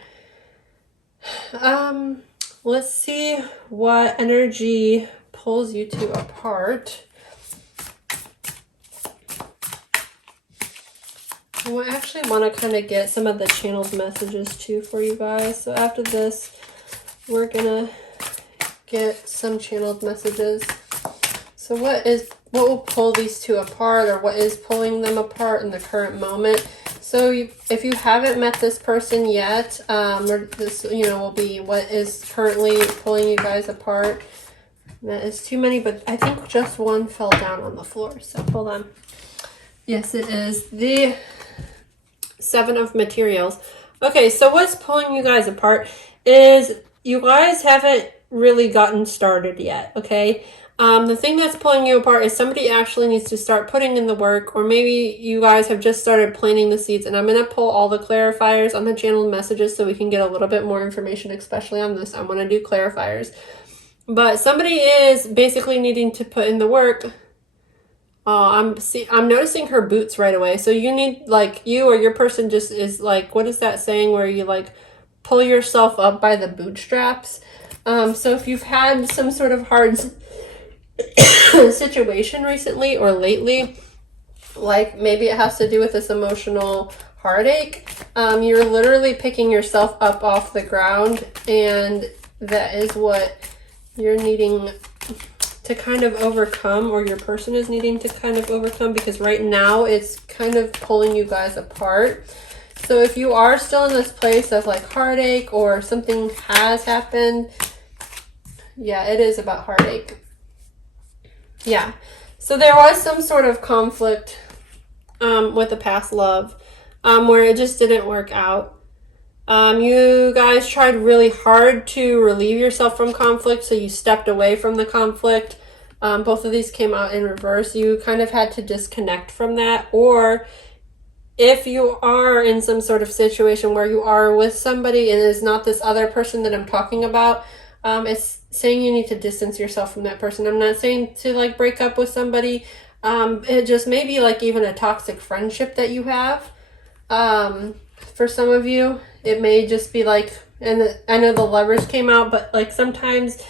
Let's see what energy pulls you two apart. I actually want to kind of get some of the channeled messages too for you guys. So after this, we're gonna get some channeled messages. So what will pull these two apart, or what is pulling them apart in the current moment? So if you haven't met this person yet, or this, will be what is currently pulling you guys apart. That is too many, but I think just one fell down on the floor. So hold on. Yes, it is the 7 of Materials. Okay, so what's pulling you guys apart is you guys haven't really gotten started yet, okay? The thing that's pulling you apart is somebody actually needs to start putting in the work, or maybe you guys have just started planting the seeds, and I'm going to pull all the clarifiers on the channel messages so we can get a little bit more information, especially on this. I'm going to do clarifiers. But somebody is basically needing to put in the work. I'm noticing her boots right away. So you need, like, you or your person just is like, what is that saying where you like pull yourself up by the bootstraps? So if you've had some sort of hard situation recently or lately, like maybe it has to do with this emotional heartache, you're literally picking yourself up off the ground, and that is what you're needing to kind of overcome, or your person is needing to kind of overcome, because right now it's kind of pulling you guys apart. So if you are still in this place of like heartache, or something has happened, yeah, it is about heartache. Yeah, so there was some sort of conflict with a past love where it just didn't work out. You guys tried really hard to relieve yourself from conflict, so you stepped away from the conflict. Both of these came out in reverse. You kind of had to disconnect from that. Or if you are in some sort of situation where you are with somebody and it's not this other person that I'm talking about, it's saying you need to distance yourself from that person. I'm not saying to like break up with somebody. It just may be like even a toxic friendship that you have. For some of you, it may just be like, and I know the Lovers came out, but like sometimes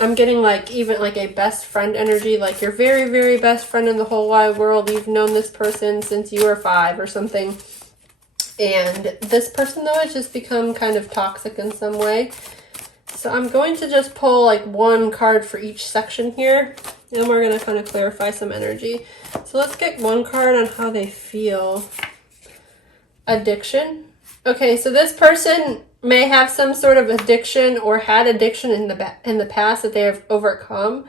I'm getting like even like a best friend energy, like your very, very best friend in the whole wide world. You've known this person since you were 5 or something. And this person though has just become kind of toxic in some way. So I'm going to just pull like one card for each section here, and we're going to kind of clarify some energy. So let's get one card on how they feel. Addiction. Okay, so this person may have some sort of addiction or had addiction in the past that they have overcome.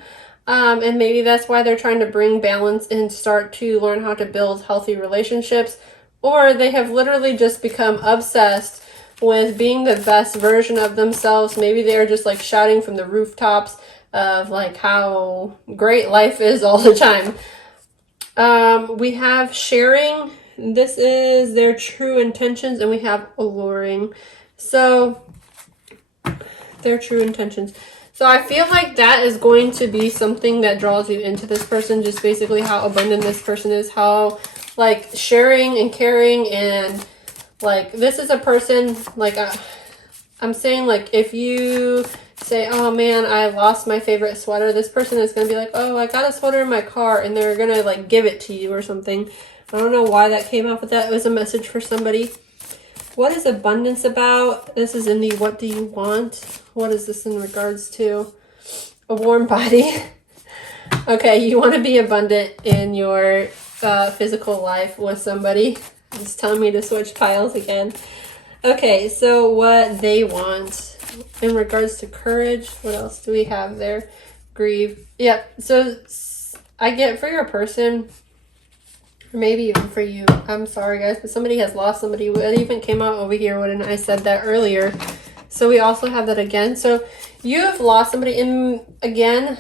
And maybe that's why they're trying to bring balance and start to learn how to build healthy relationships. Or they have literally just become obsessed with being the best version of themselves. Maybe they're just like shouting from the rooftops of like how great life is all the time. We have sharing. This is their true intentions, and we have alluring. So their true intentions. So I feel like that is going to be something that draws you into this person, just basically how abundant this person is, how like sharing and caring, and like this is a person like I'm saying, like if you say, oh man, I lost my favorite sweater, this person is going to be like, oh, I got a sweater in my car, and they're going to like give it to you or something. I don't know why that came out with that. It was a message for somebody. What is abundance about? This is in the what do you want? What is this in regards to? A warm body. Okay, you want to be abundant in your physical life with somebody. It's telling me to switch piles again. Okay, so what they want in regards to courage. What else do we have there? Grieve. Yep. So I get for your person, or maybe even for you. I'm sorry, guys, but somebody has lost somebody. It even came out over here when I said that earlier. So we also have that again. So you have lost somebody in again.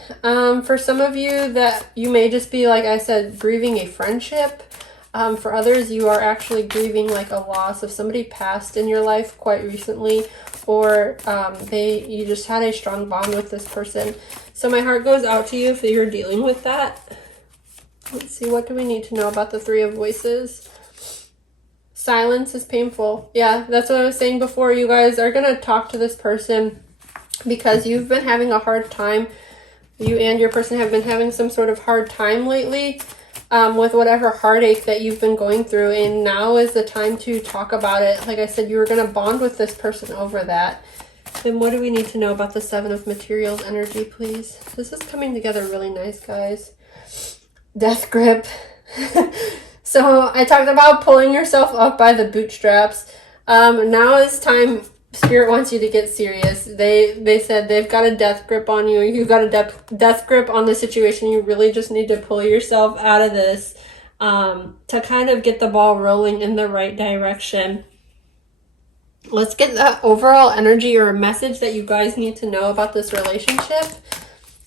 For some of you, that you may just be, like I said, grieving a friendship. For others, you are actually grieving like a loss of somebody passed in your life quite recently, or you just had a strong bond with this person. So my heart goes out to you if you're dealing with that. Let's see, what do we need to know about the Three of Voices? Silence is painful. Yeah, that's what I was saying before. You guys are going to talk to this person because you've been having a hard time. You and your person have been having some sort of hard time lately with whatever heartache that you've been going through. And now is the time to talk about it. Like I said, you were going to bond with this person over that. Then what do we need to know about the Seven of Materials energy, please? This is coming together really nice, guys. Death grip. So I talked about pulling yourself up by the bootstraps. Now is time. Spirit wants you to get serious. They said they've got a death grip on you. You've got a death grip on the situation. You really just need to pull yourself out of this to kind of get the ball rolling in the right direction. Let's get the overall energy or message that you guys need to know about this relationship.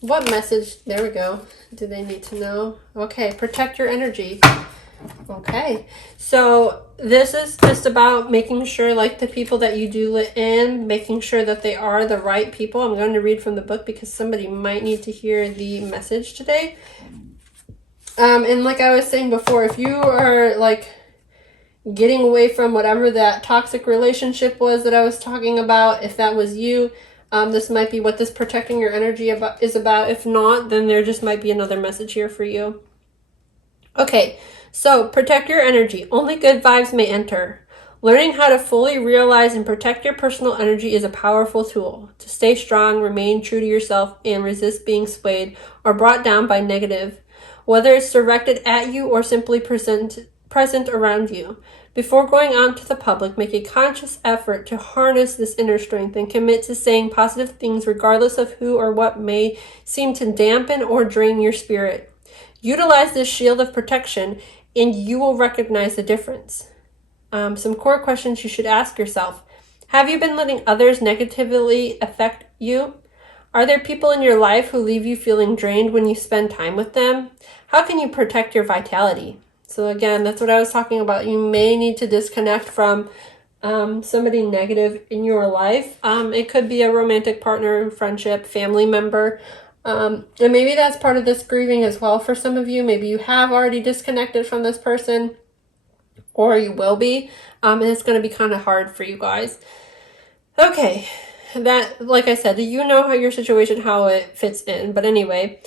What message, there we go, do they need to know? Okay, protect your energy. Okay, so this is just about making sure, like, the people that you do let in, making sure that they are the right people. I'm going to read from the book because somebody might need to hear the message today. And like I was saying before, if you are, like, getting away from whatever that toxic relationship was that I was talking about, if that was you, this might be what this protecting your energy is about. If not, then there just might be another message here for you. Okay, so protect your energy. Only good vibes may enter. Learning how to fully realize and protect your personal energy is a powerful tool. To stay strong, remain true to yourself, and resist being swayed or brought down by negative, whether it's directed at you or simply present around you. Before going on to the public, make a conscious effort to harness this inner strength and commit to saying positive things regardless of who or what may seem to dampen or drain your spirit. Utilize this shield of protection and you will recognize the difference. Some core questions you should ask yourself. Have you been letting others negatively affect you? Are there people in your life who leave you feeling drained when you spend time with them? How can you protect your vitality? So again, that's what I was talking about. You may need to disconnect from somebody negative in your life. It could be a romantic partner, friendship, family member. And maybe that's part of this grieving as well for some of you. Maybe you have already disconnected from this person, or you will be. And it's going to be kind of hard for you guys. Okay, that, like I said, you know how your situation, how it fits in. But anyway,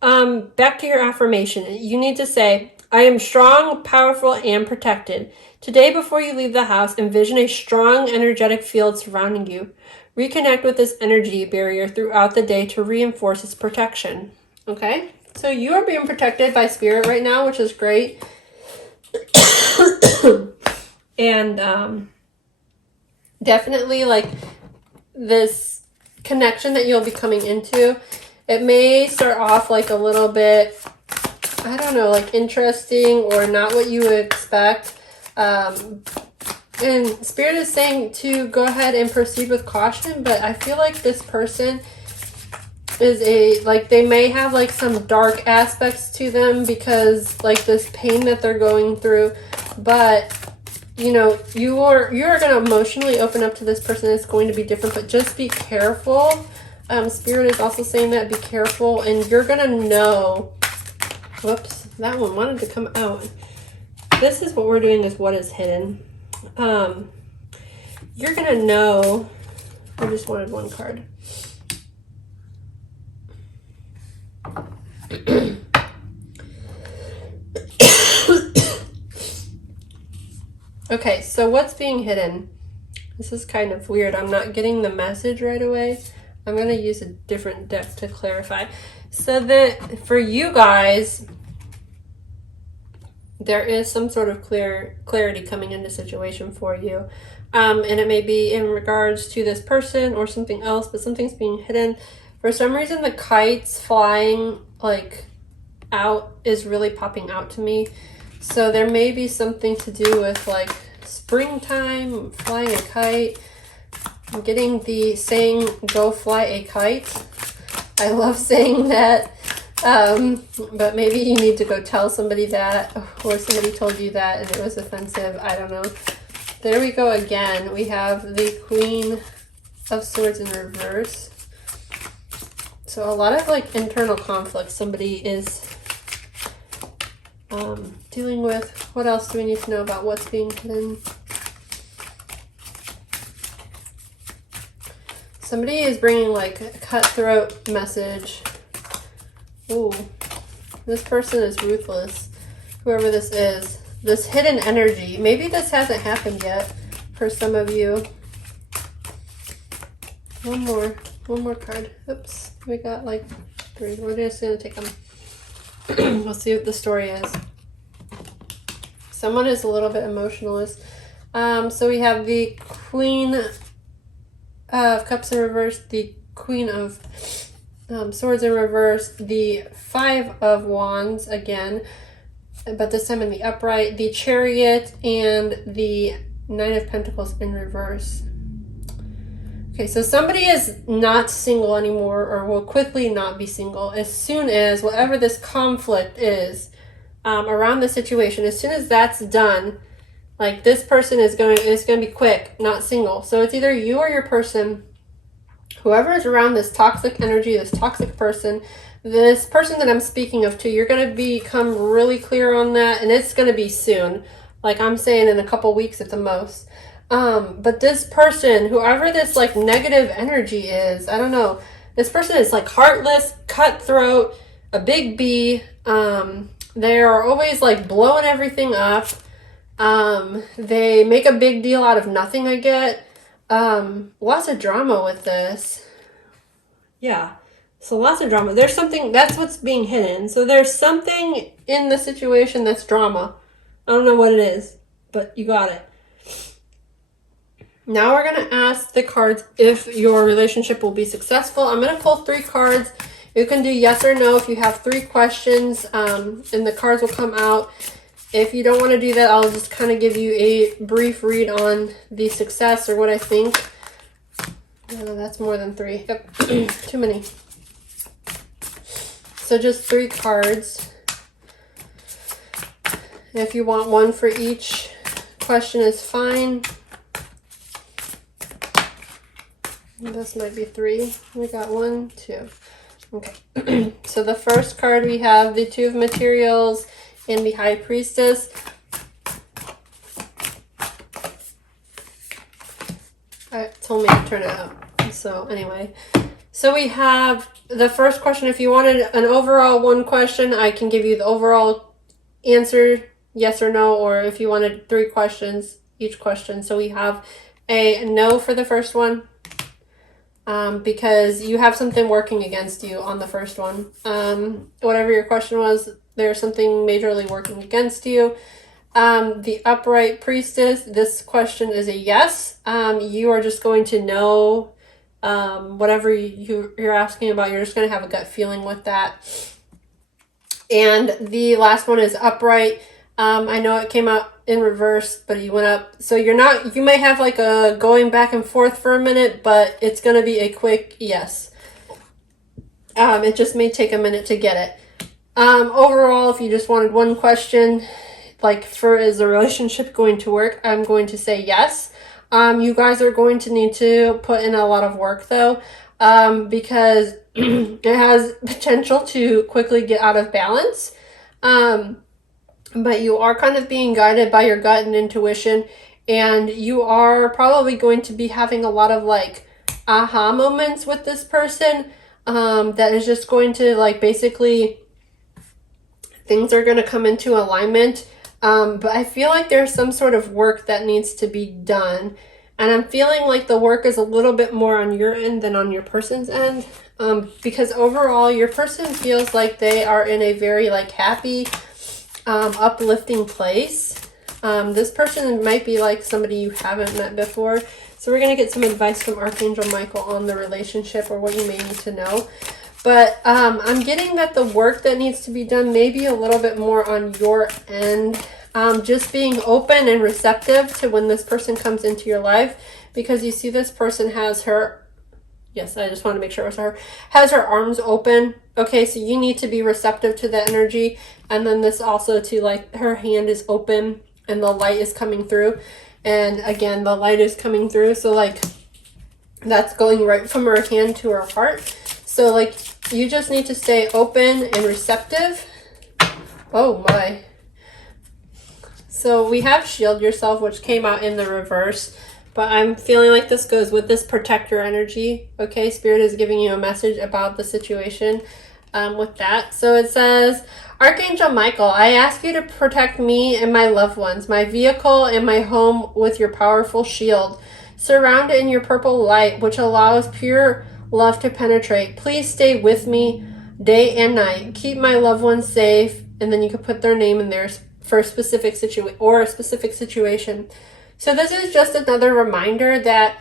back to your affirmation. You need to say, I am strong, powerful, and protected. Today, before you leave the house, envision a strong, energetic field surrounding you. Reconnect with this energy barrier throughout the day to reinforce its protection. Okay? So you are being protected by spirit right now, which is great. And definitely, like, this connection that you'll be coming into, it may start off like a little bit, I don't know, like interesting or not what you would expect. And Spirit is saying to go ahead and proceed with caution, but I feel like this person is like, they may have like some dark aspects to them because like this pain that they're going through, but you know, you are going to emotionally open up to this person. It's going to be different, but just be careful. Spirit is also saying that be careful, and you're going to know. Whoops, that one wanted to come out. This is what we're doing, is what is hidden. You're going to know. I just wanted one card. Okay, so what's being hidden? This is kind of weird. I'm not getting the message right away. I'm going to use a different deck to clarify. So that for you guys, there is some sort of clarity coming into situation for you. And it may be in regards to this person or something else, but something's being hidden. For some reason, the kites flying like out is really popping out to me. So there may be something to do with like springtime, flying a kite. I'm getting the saying, go fly a kite. I love saying that. But maybe you need to go tell somebody that, or somebody told you that and it was offensive. I don't know. There we go again. We have the Queen of Swords in reverse. So a lot of like internal conflict somebody is dealing with. What else do we need to know about what's being hidden? Somebody is bringing like a cutthroat message. Ooh, this person is ruthless. Whoever this is. This hidden energy. Maybe this hasn't happened yet for some of you. One more card. Oops, we got like 3. We're just gonna take them. We'll see what the story is. Someone is a little bit emotionalist. So we have the Queen of Cups in reverse, the Queen of Swords in reverse, the 5 of Wands again, but this time in the upright, the Chariot, and the Nine of Pentacles in reverse. Okay, so somebody is not single anymore, or will quickly not be single as soon as whatever this conflict is around the situation, as soon as that's done, like this person is going to be quick, not single. So it's either you or your person, whoever is around this toxic energy, this toxic person, this person that I'm speaking of to, you're going to become really clear on that, and it's going to be soon. Like I'm saying in a couple weeks at the most. But this person, whoever this like negative energy is, I don't know. This person is like heartless, cutthroat, a big B. They are always like blowing everything up. They make a big deal out of nothing, I get. Lots of drama with this. Yeah. So lots of drama. There's something, that's what's being hidden. So there's something in the situation that's drama. I don't know what it is, but you got it. Now we're going to ask the cards if your relationship will be successful. I'm going to pull 3 cards. You can do yes or no if you have 3 questions, and the cards will come out. If you don't want to do that, I'll just kind of give you a brief read on the success or what I think. Oh, that's more than 3. Yep. Too many. So just 3 cards. If you want one for each question is fine. This might be 3. We got 1, 2. Okay. So the first card we have the Two of Materials and the High Priestess. It told me to turn it up. So anyway. So we have the first question. If you wanted an overall one question, I can give you the overall answer, yes or no, or if you wanted 3 questions, each question. So we have a no for the first one. Because you have something working against you on the first one. Whatever your question was, there's something majorly working against you. The Upright Priestess, this question is a yes. You are just going to know whatever you're asking about. You're just going to have a gut feeling with that. And the last one is Upright. I know it came out in reverse, but you went up. So you may have like a going back and forth for a minute, but it's going to be a quick yes. It just may take a minute to get it. Overall, if you just wanted one question, like is the relationship going to work? I'm going to say yes. You guys are going to need to put in a lot of work though, because it has potential to quickly get out of balance. But you are kind of being guided by your gut and intuition, and you are probably going to be having a lot of like aha moments with this person, that is just going to like basically things are going to come into alignment. But I feel like there's some sort of work that needs to be done, and I'm feeling like the work is a little bit more on your end than on your person's end, because overall your person feels like they are in a very like happy, uplifting place. This person might be like somebody you haven't met before. So we're going to get some advice from Archangel Michael on the relationship or what you may need to know. But I'm getting that the work that needs to be done may be a little bit more on your end. Just being open and receptive to when this person comes into your life, because you see this person has her, yes, I just want to make sure it was her, has her arms open. Okay, so you need to be receptive to the energy. And then this also to like her hand is open and the light is coming through. And again, the light is coming through. So like that's going right from her hand to her heart. So like you just need to stay open and receptive. Oh my. So we have Shield Yourself, which came out in the reverse. But I'm feeling like this goes with this protector energy. Okay, Spirit is giving you a message about the situation with that. So it says, Archangel Michael, I ask you to protect me and my loved ones, my vehicle and my home with your powerful shield. Surround it in your purple light, which allows pure love to penetrate. Please stay with me day and night. Keep my loved ones safe. And then you can put their name in there for a specific situation or a specific situation. So this is just another reminder that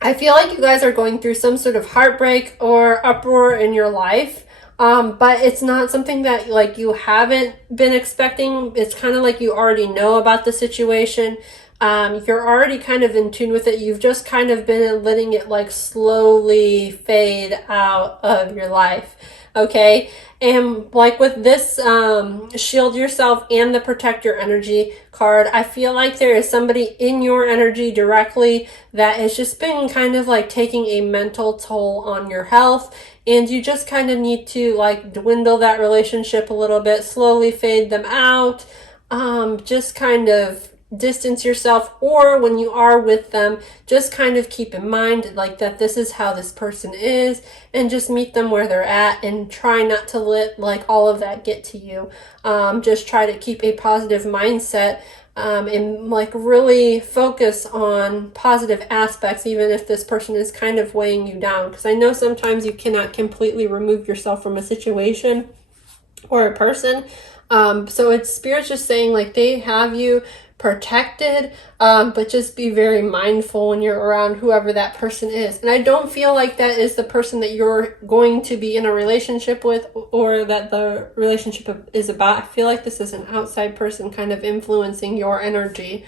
I feel like you guys are going through some sort of heartbreak or uproar in your life. But it's not something that like you haven't been expecting. It's kind of like you already know about the situation. You're already kind of in tune with it. You've just kind of been letting it like slowly fade out of your life. Okay. And like with this shield yourself and the protect your energy card, I feel like there is somebody in your energy directly that has just been kind of like taking a mental toll on your health. And you just kind of need to like dwindle that relationship a little bit, slowly fade them out, just kind of distance yourself, or when you are with them, just kind of keep in mind like that this is how this person is, and just meet them where they're at and try not to let like all of that get to you. Just try to keep a positive mindset, and like really focus on positive aspects, even if this person is kind of weighing you down, because I know sometimes you cannot completely remove yourself from a situation or a person. So it's Spirit's just saying like they have you protected, but just be very mindful when you're around whoever that person is. And I don't feel like that is the person that you're going to be in a relationship with, or that the relationship is about. I feel like this is an outside person kind of influencing your energy.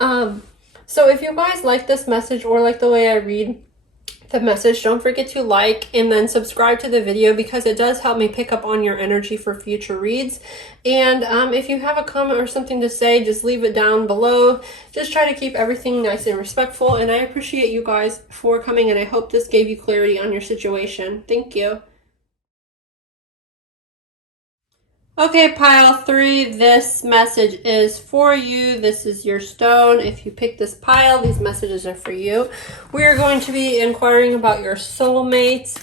So if you guys like this message or like the way I read the message, don't forget to like and then subscribe to the video, because it does help me pick up on your energy for future reads. And if you have a comment or something to say, just leave it down below. Just try to keep everything nice and respectful, and I appreciate you guys for coming, and I hope this gave you clarity on your situation. Thank you. Okay, pile 3, this message is for you. This is your stone. If you pick this pile, these messages are for you. We are going to be inquiring about your soulmates.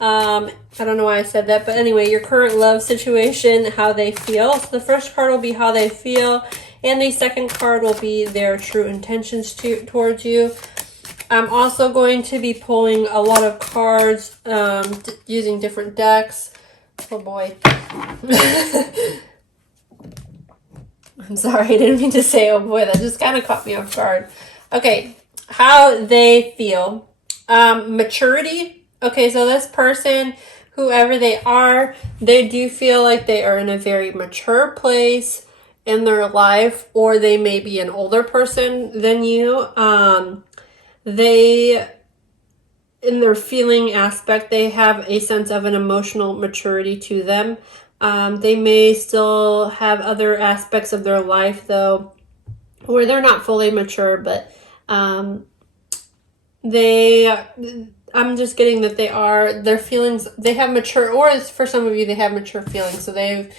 I don't know why I said that, but anyway, your current love situation, how they feel. So the first card will be how they feel, and the second card will be their true intentions towards you. I'm also going to be pulling a lot of cards using different decks. Oh boy. I'm sorry, I didn't mean to say oh boy. That just kind of caught me off guard. Okay, how they feel. Maturity. Okay, so this person, whoever they are, they do feel like they are in a very mature place in their life, or they may be an older person than you. In their feeling aspect, they have a sense of an emotional maturity to them. They may still have other aspects of their life, though, where they're not fully mature, but I'm just getting that their feelings, they have mature, or for some of you, they have mature feelings. So they've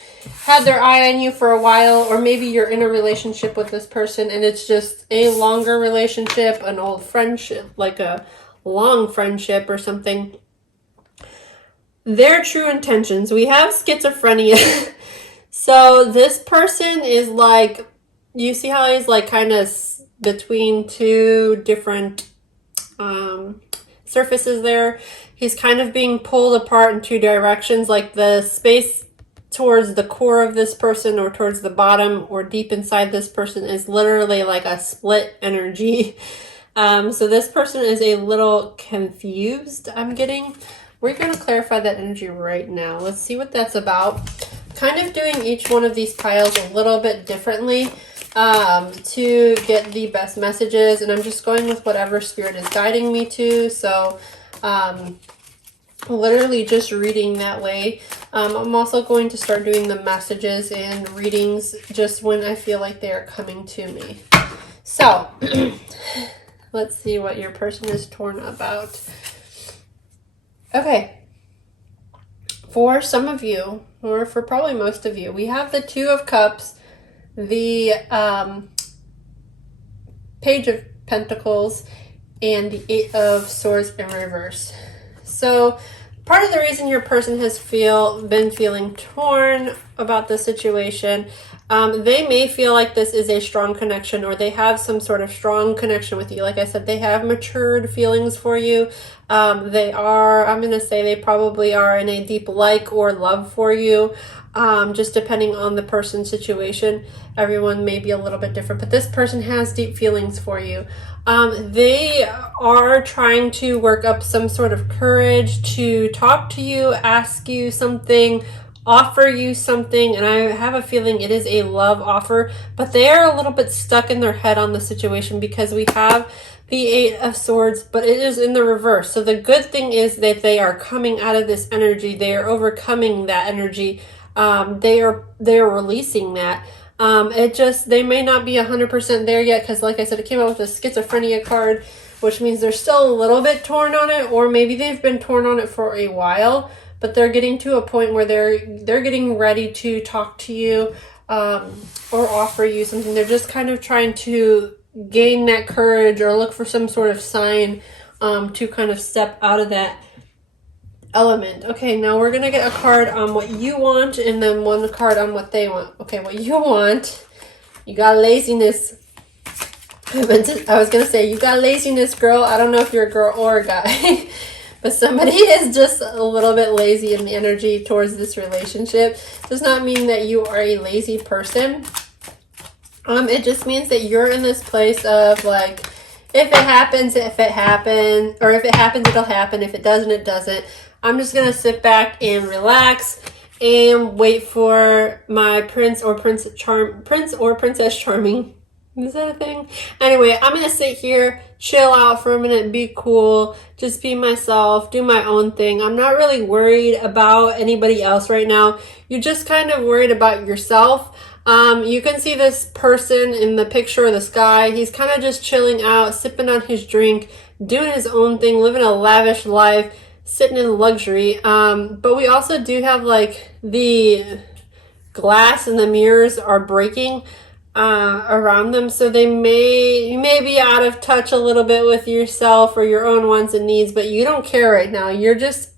had their eye on you for a while, or maybe you're in a relationship with this person and it's just a longer relationship, an old friendship, like a long friendship or something. Their true intentions. We have schizophrenia. So this person is like, you see how he's like kind of between two different surfaces there. He's kind of being pulled apart in two directions, like the space towards the core of this person or towards the bottom or deep inside this person is literally like a split energy. So this person is a little confused, I'm getting. We're going to clarify that energy right now. Let's see what that's about. Kind of doing each one of these piles a little bit differently to get the best messages. And I'm just going with whatever Spirit is guiding me to. So literally just reading that way. I'm also going to start doing the messages and readings just when I feel like they are coming to me. So let's see what your person is torn about. Okay. For some of you, or for probably most of you, we have the Two of Cups, the Page of Pentacles, and the Eight of Swords in reverse. So part of the reason your person has been feeling torn about the situation, they may feel like this is a strong connection, or they have some sort of strong connection with you. Like I said, they have matured feelings for you. I'm going to say they probably are in a deep like or love for you, just depending on the person's situation. Everyone may be a little bit different, but this person has deep feelings for you. They are trying to work up some sort of courage to talk to you, ask you something, offer you something, and I have a feeling it is a love offer, but they are a little bit stuck in their head on the situation because we have the Eight of Swords, but it is in the reverse. So the good thing is that they are coming out of this energy. They are overcoming that energy. They are releasing that. They may not be 100% there yet because, like I said, it came out with a schizophrenia card, which means they're still a little bit torn on it, or maybe they've been torn on it for a while, but they're getting to a point where they're getting ready to talk to you or offer you something. They're just kind of trying to gain that courage or look for some sort of sign to kind of step out of that element. Okay, now we're gonna get a card on what you want and then one card on what they want. Okay, what you want, you got laziness. I was gonna say you got laziness, girl. I don't know if you're a girl or a guy, but somebody is just a little bit lazy in the energy towards this relationship. Does not mean that you are a lazy person. It just means that you're in this place of like, if it happens, or if it happens, it'll happen. If it doesn't, it doesn't. I'm just going to sit back and relax and wait for my Prince or Princess Charming. Is that a thing? Anyway, I'm going to sit here, chill out for a minute, be cool, just be myself, do my own thing. I'm not really worried about anybody else right now. You're just kind of worried about yourself. You can see this person in the picture of the sky. He's kind of just chilling out, sipping on his drink, doing his own thing, living a lavish life, sitting in luxury. But we also do have like the glass and the mirrors are breaking around them, so you may be out of touch a little bit with yourself or your own wants and needs, but you don't care right now. You're just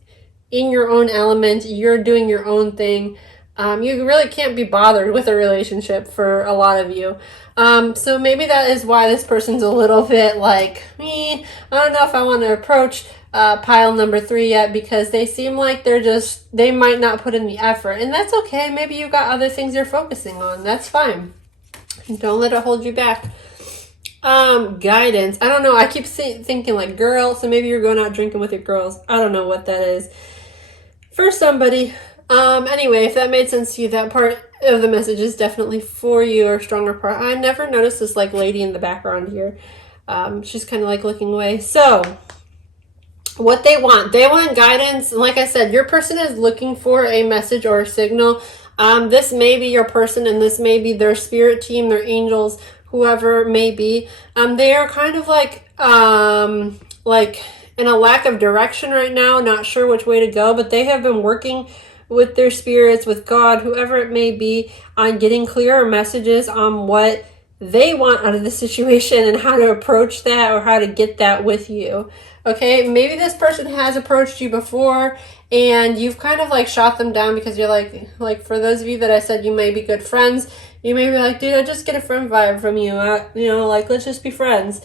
in your own element. You're doing your own thing. You really can't be bothered with a relationship for a lot of you. So maybe that is why this person's a little bit like, I don't know if I want to approach pile number 3 yet, because they seem like they might not put in the effort, and that's okay. Maybe you got other things you're focusing on. That's fine. Don't let it hold you back. Guidance. I don't know. I keep thinking like girl, so maybe you're going out drinking with your girls. I don't know what that is for somebody. Anyway, if that made sense to you, that part of the message is definitely for you, or stronger part. I never noticed this like lady in the background here. She's kind of like looking away. So what they want guidance. And like I said, your person is looking for a message or a signal. This may be your person, and this may be their spirit team, their angels, whoever it may be. They are kind of like in a lack of direction right now, not sure which way to go, but they have been working with their spirits, with God, whoever it may be, on getting clearer messages on what they want out of the situation and how to approach that or how to get that with you. Okay, maybe this person has approached you before and you've kind of like shot them down because you're like for those of you that I said you may be good friends, you may be like, dude, I just get a friend vibe from you. Like, let's just be friends.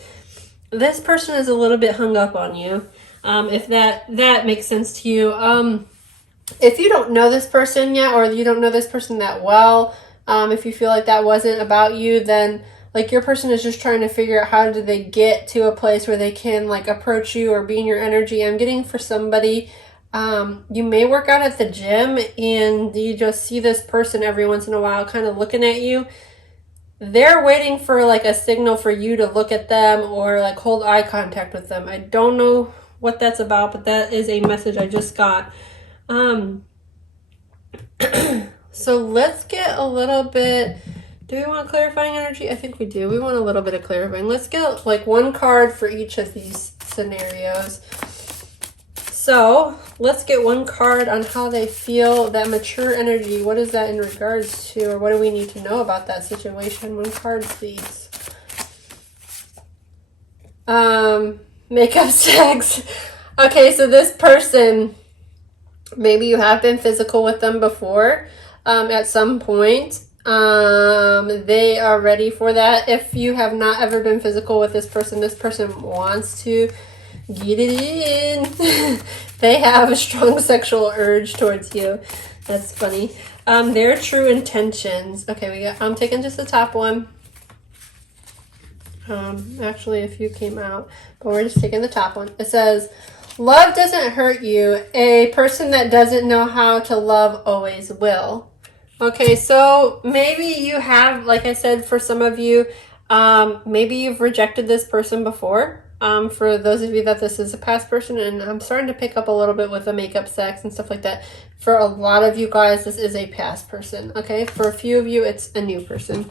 This person is a little bit hung up on you. If that makes sense to you. If you don't know this person yet, or you don't know this person that well, if you feel like that wasn't about you, then like your person is just trying to figure out how do they get to a place where they can like approach you or be in your energy. I'm getting for somebody, you may work out at the gym and you just see this person every once in a while kind of looking at you. They're waiting for like a signal for you to look at them or like hold eye contact with them. I don't know what that's about, but that is a message I just got. So let's get a little bit, do we want clarifying energy? I think we do. We want a little bit of clarifying. Let's get like one card for each of these scenarios. So let's get one card on how they feel, that mature energy. What is that in regards to, or what do we need to know about that situation? One card, please. Makeup sex. Okay, so this person, maybe you have been physical with them before at some point. They are ready for that. If you have not ever been physical with this person wants to get it in. They have a strong sexual urge towards you. That's funny. Their true intentions. Okay, I'm taking just the top one. Actually a few came out, but we're just taking the top one. It says, Love doesn't hurt you. A person that doesn't know how to love always will. Okay, so maybe you have, like I said, for some of you, maybe you've rejected this person before. For those of you that this is a past person, and I'm starting to pick up a little bit with the makeup sex and stuff like that. For a lot of you guys, this is a past person, okay? For a few of you, it's a new person.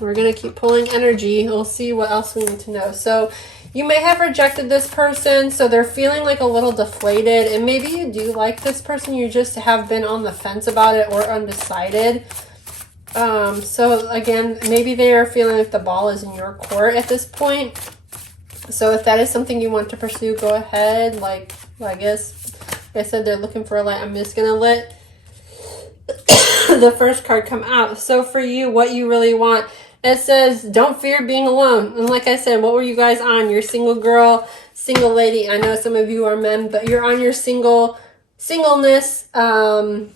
We're going to keep pulling energy. We'll see what else we need to know. So you may have rejected this person, so they're feeling like a little deflated, and maybe you do like this person, you just have been on the fence about it or undecided. So again, maybe they are feeling like the ball is in your court at this point. So if that is something you want to pursue, go ahead. Like I guess, like I said, they're looking for a light. I'm just going to let the first card come out. So for you, what you really want, it says, don't fear being alone. And like I said, what were you guys on? You're single girl, single lady. I know some of you are men, but you're on your singleness, your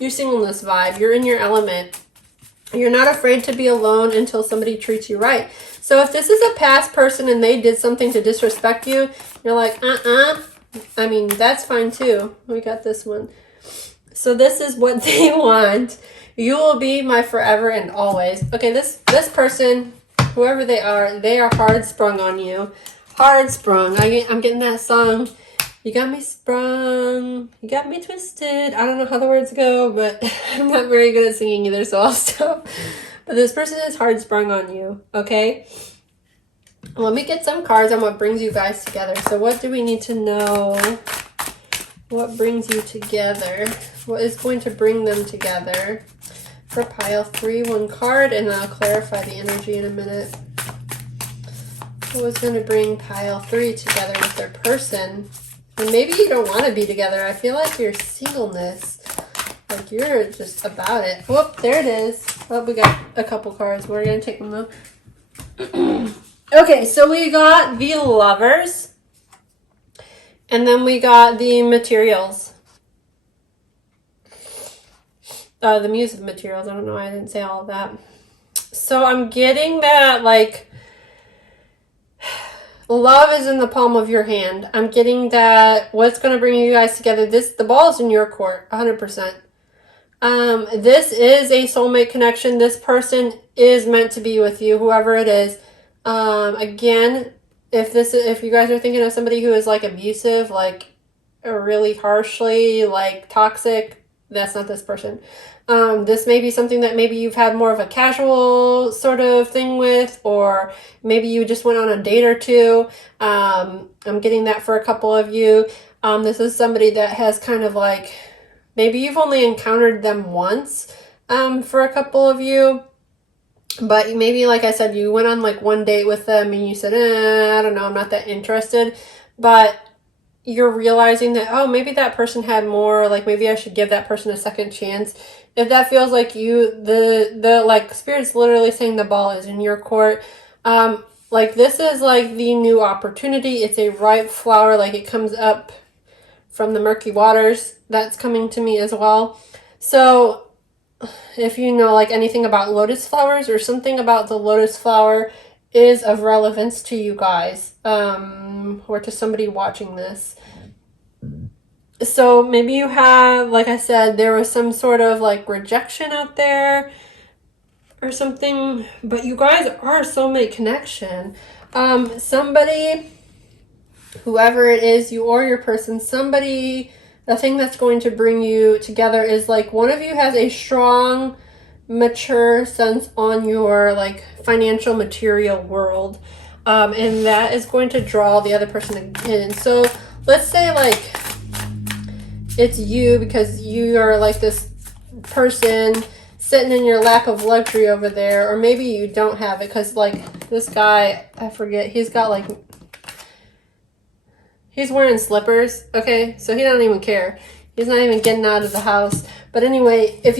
singleness vibe. You're in your element. You're not afraid to be alone until somebody treats you right. So if this is a past person and they did something to disrespect you, you're like, I mean, that's fine too. We got this one. So this is what they want. You will be my forever and always. Okay, this person, whoever they are hard sprung on you. Hard sprung. I'm getting that song. You got me sprung. You got me twisted. I don't know how the words go, but I'm not very good at singing either, so I'll stop. But this person is hard sprung on you, okay? Let me get some cards on what brings you guys together. So what do we need to know? What brings you together? What is going to bring them together? For pile 3, one card, and I'll clarify the energy in a minute. What was going to bring pile 3 together with their person? And maybe you don't want to be together. I feel like your singleness, like you're just about it. Whoop, there it is. Oh, we got a couple cards. We're going to take them though. Okay, so we got the Lovers. And then we got the Materials. The Muse of Materials. I don't know why I didn't say all of that. So I'm getting that, like, love is in the palm of your hand. I'm getting that what's going to bring you guys together. The ball is in your court, 100%. This is a soulmate connection. This person is meant to be with you, whoever it is. Again, if you guys are thinking of somebody who is like abusive, like really harshly, like toxic, that's not this person. This may be something that maybe you've had more of a casual sort of thing with, or maybe you just went on a date or two. I'm getting that for a couple of you. This is somebody that has kind of like, maybe you've only encountered them once, for a couple of you. But maybe, like I said, you went on like one date with them and you said, I don't know, I'm not that interested. But you're realizing that, oh, maybe that person had more, like maybe I should give that person a second chance. If that feels like you, the like Spirit's literally saying the ball is in your court. Like this is like the new opportunity. It's a ripe flower, like it comes up from the murky waters. That's coming to me as well. So if you know like anything about lotus flowers or something about the lotus flower is of relevance to you guys, or to somebody watching this. So maybe you have, like I said, there was some sort of like rejection out there or something, but you guys are a soulmate connection. Somebody, whoever it is, you or your person, somebody, the thing that's going to bring you together is like one of you has a strong, mature sense on your like financial material world, and that is going to draw the other person in. So let's say like it's you, because you are like this person sitting in your lap of luxury over there, or maybe you don't have it because like this guy, I forget, he's got like, he's wearing slippers, okay? So he don't even care. He's not even getting out of the house. But anyway, if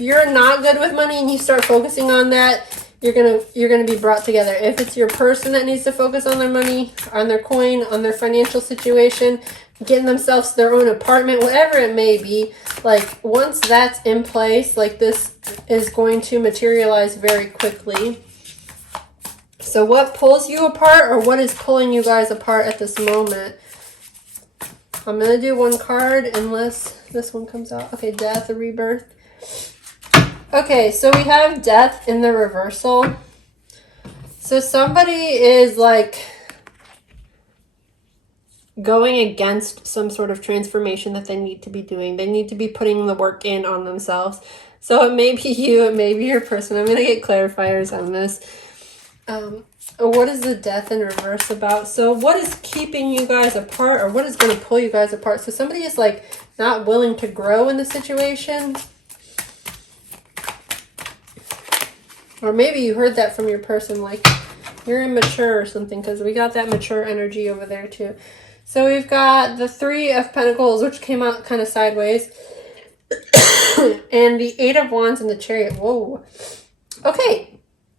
you're not good with money and you start focusing on that, you're gonna be brought together. If it's your person that needs to focus on their money, on their coin, on their financial situation, getting themselves their own apartment, whatever it may be, like once that's in place, like this is going to materialize very quickly. So what pulls you apart, or what is pulling you guys apart at this moment? I'm going to do one card unless this one comes out. Okay, death or rebirth. Okay, so we have death in the reversal. So somebody is like going against some sort of transformation that they need to be doing. They need to be putting the work in on themselves. So it may be you, it may be your person. I'm going to get clarifiers on this. What is the death in reverse about? So what is keeping you guys apart, or what is going to pull you guys apart? So somebody is like not willing to grow in the situation. Or maybe you heard that from your person, like you're immature or something, because we got that mature energy over there too. So we've got the Three of Pentacles, which came out kind of sideways. And the Eight of Wands and the Chariot. Whoa. Okay.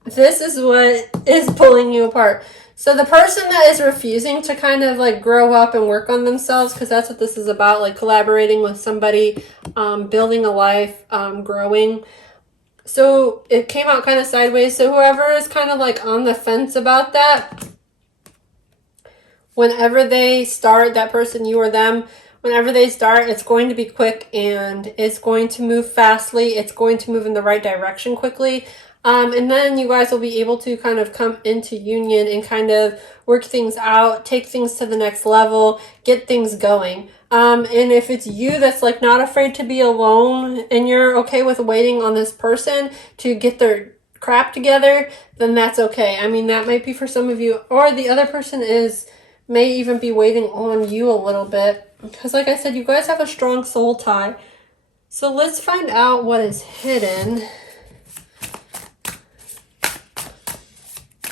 This is what is pulling you apart. So the person that is refusing to kind of like grow up and work on themselves, because that's what this is about, like collaborating with somebody, building a life, growing. So it came out kind of sideways. So whoever is kind of like on the fence about that, whenever they start, that person, you or them, whenever they start, it's going to be quick and it's going to move fastly. It's going to move in the right direction quickly. And then you guys will be able to kind of come into union and kind of work things out, take things to the next level, get things going. And if it's you that's like not afraid to be alone and you're okay with waiting on this person to get their crap together, then that's okay. I mean, that might be for some of you, or the other person may even be waiting on you a little bit. Because like I said, you guys have a strong soul tie. So let's find out what is hidden.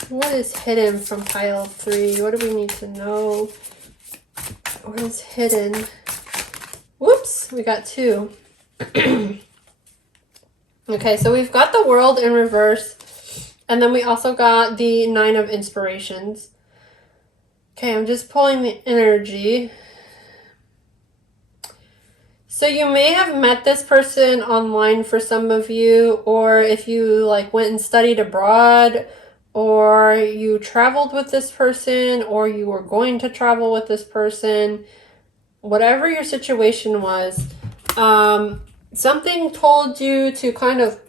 What is hidden from pile 3? What do we need to know? What is hidden? Whoops, we got 2. Okay, so we've got the World in reverse. And then we also got the Nine of Inspirations. Okay, I'm just pulling the energy. So you may have met this person online for some of you, or if you like went and studied abroad, or you traveled with this person, or you were going to travel with this person, whatever your situation was, something told you to kind of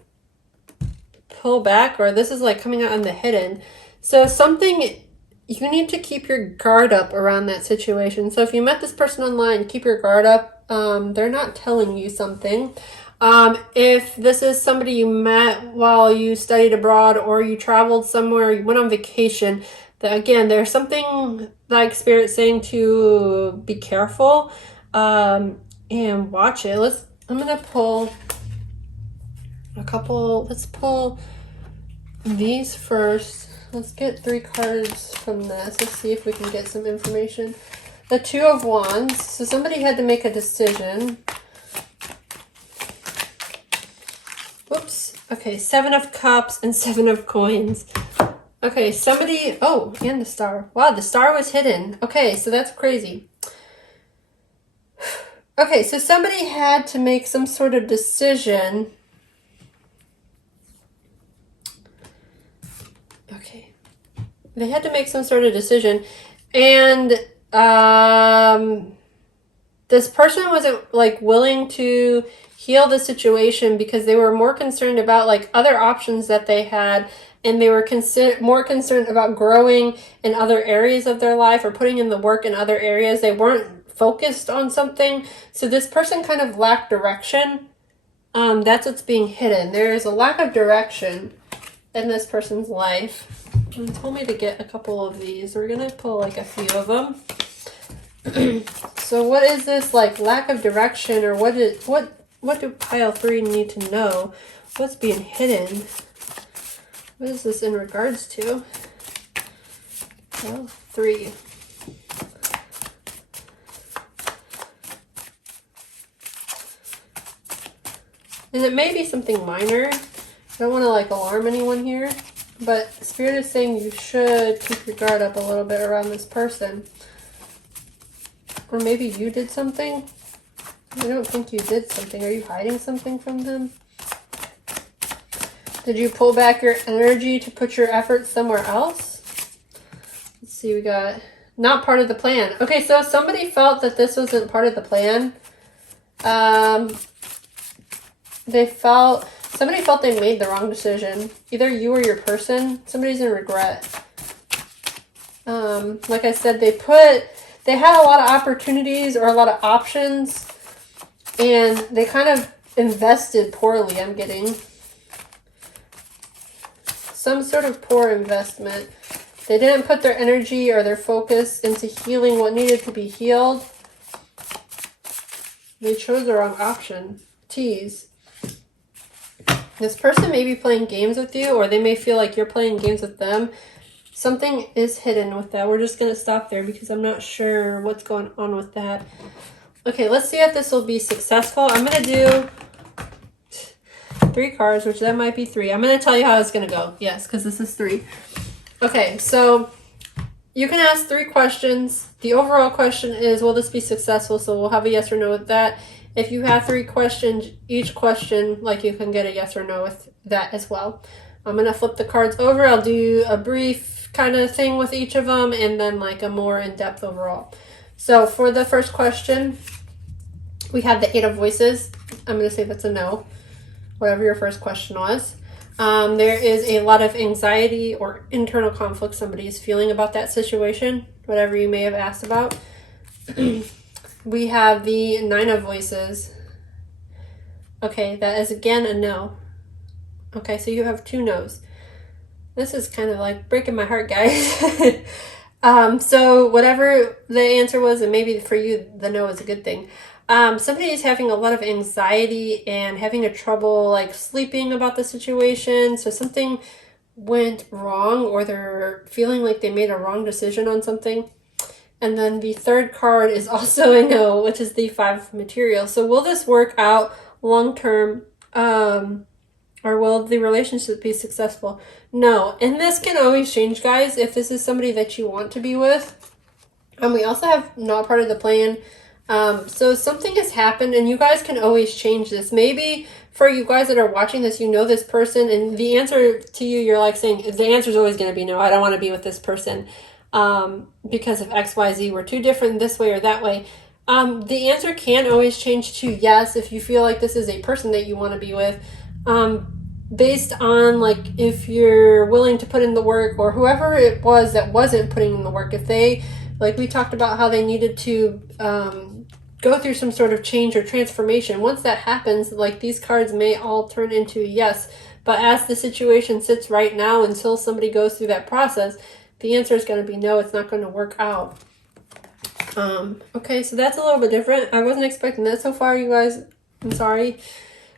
pull back, or this is like coming out in the hidden. So something, you need to keep your guard up around that situation. So if you met this person online, keep your guard up. They're not telling you something. If this is somebody you met while you studied abroad, or you traveled somewhere, you went on vacation, that again, there's something like Spirit saying to be careful, and watch it. I'm going to pull a couple. Let's pull these first. Let's get 3 cards from this. Let's see if we can get some information. The Two of Wands. So somebody had to make a decision. Whoops. Okay, 7 of Cups and 7 of Coins. Okay, somebody... Oh, and the Star. Wow, the Star was hidden. Okay, so that's crazy. Okay, so somebody had to make some sort of decision. Okay. They had to make some sort of decision. And this person wasn't like willing to heal the situation because they were more concerned about like other options that they had, and they were more concerned about growing in other areas of their life or putting in the work in other areas. They weren't focused on something. So this person kind of lacked direction. That's what's being hidden. There is a lack of direction in this person's life. And told me to get a couple of these. We're gonna pull like a few of them. So what is this like lack of direction, or what do pile 3 need to know? What's being hidden? What is this in regards to? Well, 3. And it may be something minor. I don't want to like alarm anyone here, but Spirit is saying you should keep your guard up a little bit around this person. Or maybe you did something. I don't think you did something. Are you hiding something from them? Did you pull back your energy to put your efforts somewhere else? see, we got not part of the plan. Okay, so somebody felt that this wasn't part of the plan. Somebody felt they made the wrong decision. Either you or your person. Somebody's in regret. Like I said, they had a lot of opportunities or a lot of options, and they kind of invested poorly, I'm getting. Some sort of poor investment. They didn't put their energy or their focus into healing what needed to be healed. They chose the wrong option. Tease. This person may be playing games with you, or they may feel like you're playing games with them. Something is hidden with that. We're just going to stop there because I'm not sure what's going on with that. Okay, let's see if this will be successful. I'm going to do 3 cards, which that might be 3. I'm going to tell you how it's going to go. Yes, because this is 3. Okay, so you can ask 3 questions. The overall question is, will this be successful? So we'll have a yes or no with that. If you have 3 questions, each question, like, you can get a yes or no with that as well. I'm going to flip the cards over. I'll do a brief kind of thing with each of them, and then like a more in-depth overall. So for the first question, we have the 8 of Voices. I'm going to say that's a no, whatever your first question was. There is a lot of anxiety or internal conflict somebody is feeling about that situation, whatever you may have asked about. We have the 9 of Voices. Okay, that is again a no. Okay, so you have 2 no's. This is kind of like breaking my heart, guys. So whatever the answer was, and maybe for you, the no is a good thing. Somebody is having a lot of anxiety and having a trouble like sleeping about the situation. So something went wrong, or they're feeling like they made a wrong decision on something. And then the third card is also a no, which is the 5 of Material. So will this work out long term? Or will the relationship be successful? No. And this can always change, guys, if this is somebody that you want to be with. And we also have not part of the plan. So something has happened, and you guys can always change this. Maybe for you guys that are watching this, you know this person, and the answer to you, you're like saying, the answer is always going to be no, I don't want to be with this person because of X, Y, Z. We're too different this way or that way. The answer can always change to yes if you feel like this is a person that you want to be with. Based on like if you're willing to put in the work, or whoever it was that wasn't putting in the work, if they, like we talked about how they needed to go through some sort of change or transformation. Once that happens, like these cards may all turn into a yes, but as the situation sits right now, until somebody goes through that process, the answer is going to be no, it's not going to work out. Okay, so that's a little bit different. I wasn't expecting that so far, you guys. I'm sorry.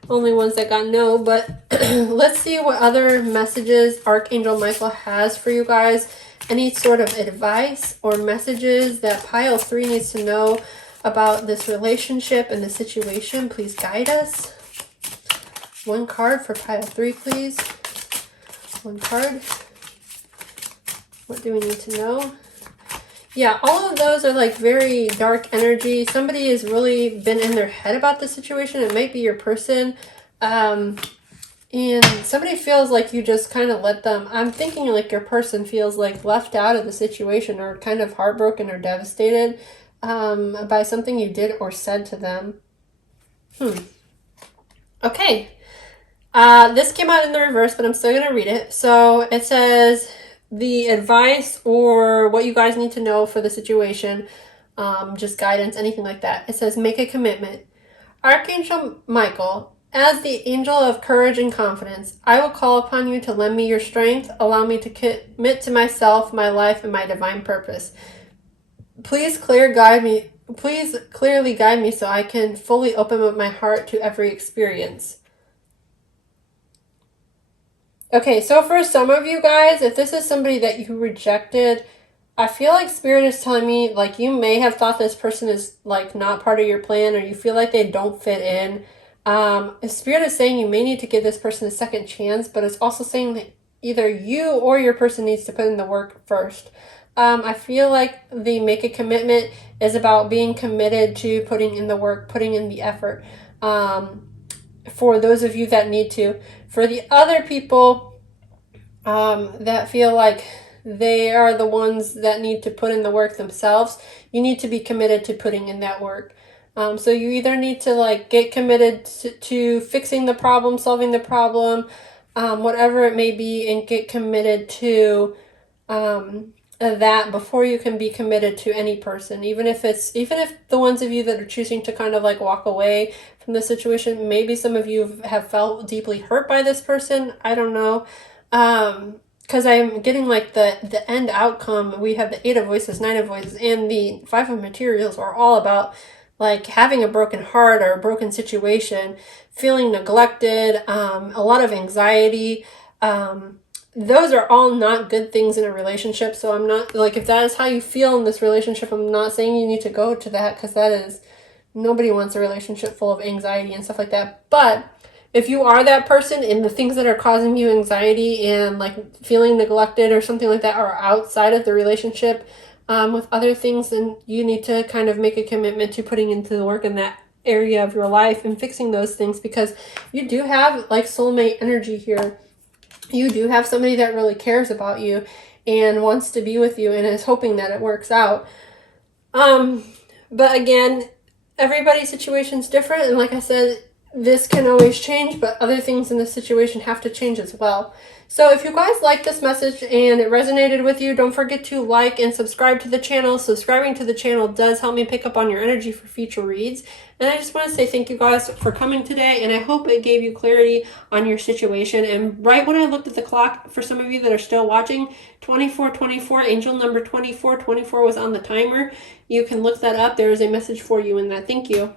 Only ones that got no, but let's see what other messages Archangel Michael has for you guys. Any sort of advice or messages that pile 3 needs to know about this relationship and the situation. Please guide us. 1 card for pile 3, please. 1 card. What do we need to know? Yeah, all of those are like very dark energy. Somebody has really been in their head about the situation. It might be your person. And somebody feels like you just kind of let them. I'm thinking like your person feels like left out of the situation, or kind of heartbroken or devastated by something you did or said to them. Okay. This came out in the reverse, but I'm still going to read it. So it says, the advice or what you guys need to know for the situation, just guidance, anything like that. It says, make a commitment. Archangel Michael, as the angel of courage and confidence, I will call upon you to lend me your strength. Allow me to commit to myself, my life, and my divine purpose. Please clearly guide me so I can fully open up my heart to every experience. Okay, so for some of you guys, if this is somebody that you rejected, I feel like Spirit is telling me, like, you may have thought this person is, like, not part of your plan, or you feel like they don't fit in. Spirit is saying you may need to give this person a second chance, but it's also saying that either you or your person needs to put in the work first. I feel like the make a commitment is about being committed to putting in the work, putting in the effort. For those of you that need to. For the other people that feel like they are the ones that need to put in the work themselves. You need to be committed to putting in that work. So you either need to like get committed to fixing the problem, solving the problem, whatever it may be, and get committed to that before you can be committed to any person. Even if the ones of you that are choosing to kind of like walk away from the situation, maybe some of you have felt deeply hurt by this person. I don't know. Because I'm getting like the end outcome. We have the 8 of Voices, 9 of Voices, and the 5 of Materials are all about like having a broken heart or a broken situation, feeling neglected, a lot of anxiety. Those are all not good things in a relationship. So I'm not like, if that is how you feel in this relationship, I'm not saying you need to go to that, because that is, nobody wants a relationship full of anxiety and stuff like that. But if you are that person and the things that are causing you anxiety and like feeling neglected or something like that are outside of the relationship, with other things, then you need to kind of make a commitment to putting into the work in that area of your life and fixing those things, because you do have like soulmate energy here. You do have somebody that really cares about you and wants to be with you and is hoping that it works out. But again, everybody's situation is different, and like I said, this can always change, but other things in the situation have to change as well. So if you guys like this message and it resonated with you, don't forget to like and subscribe to the channel. Subscribing to the channel does help me pick up on your energy for future reads. And I just want to say thank you guys for coming today, and I hope it gave you clarity on your situation. And right when I looked at the clock, for some of you that are still watching, 2424, angel number 2424 was on the timer. You can look that up. There is a message for you in that. Thank you.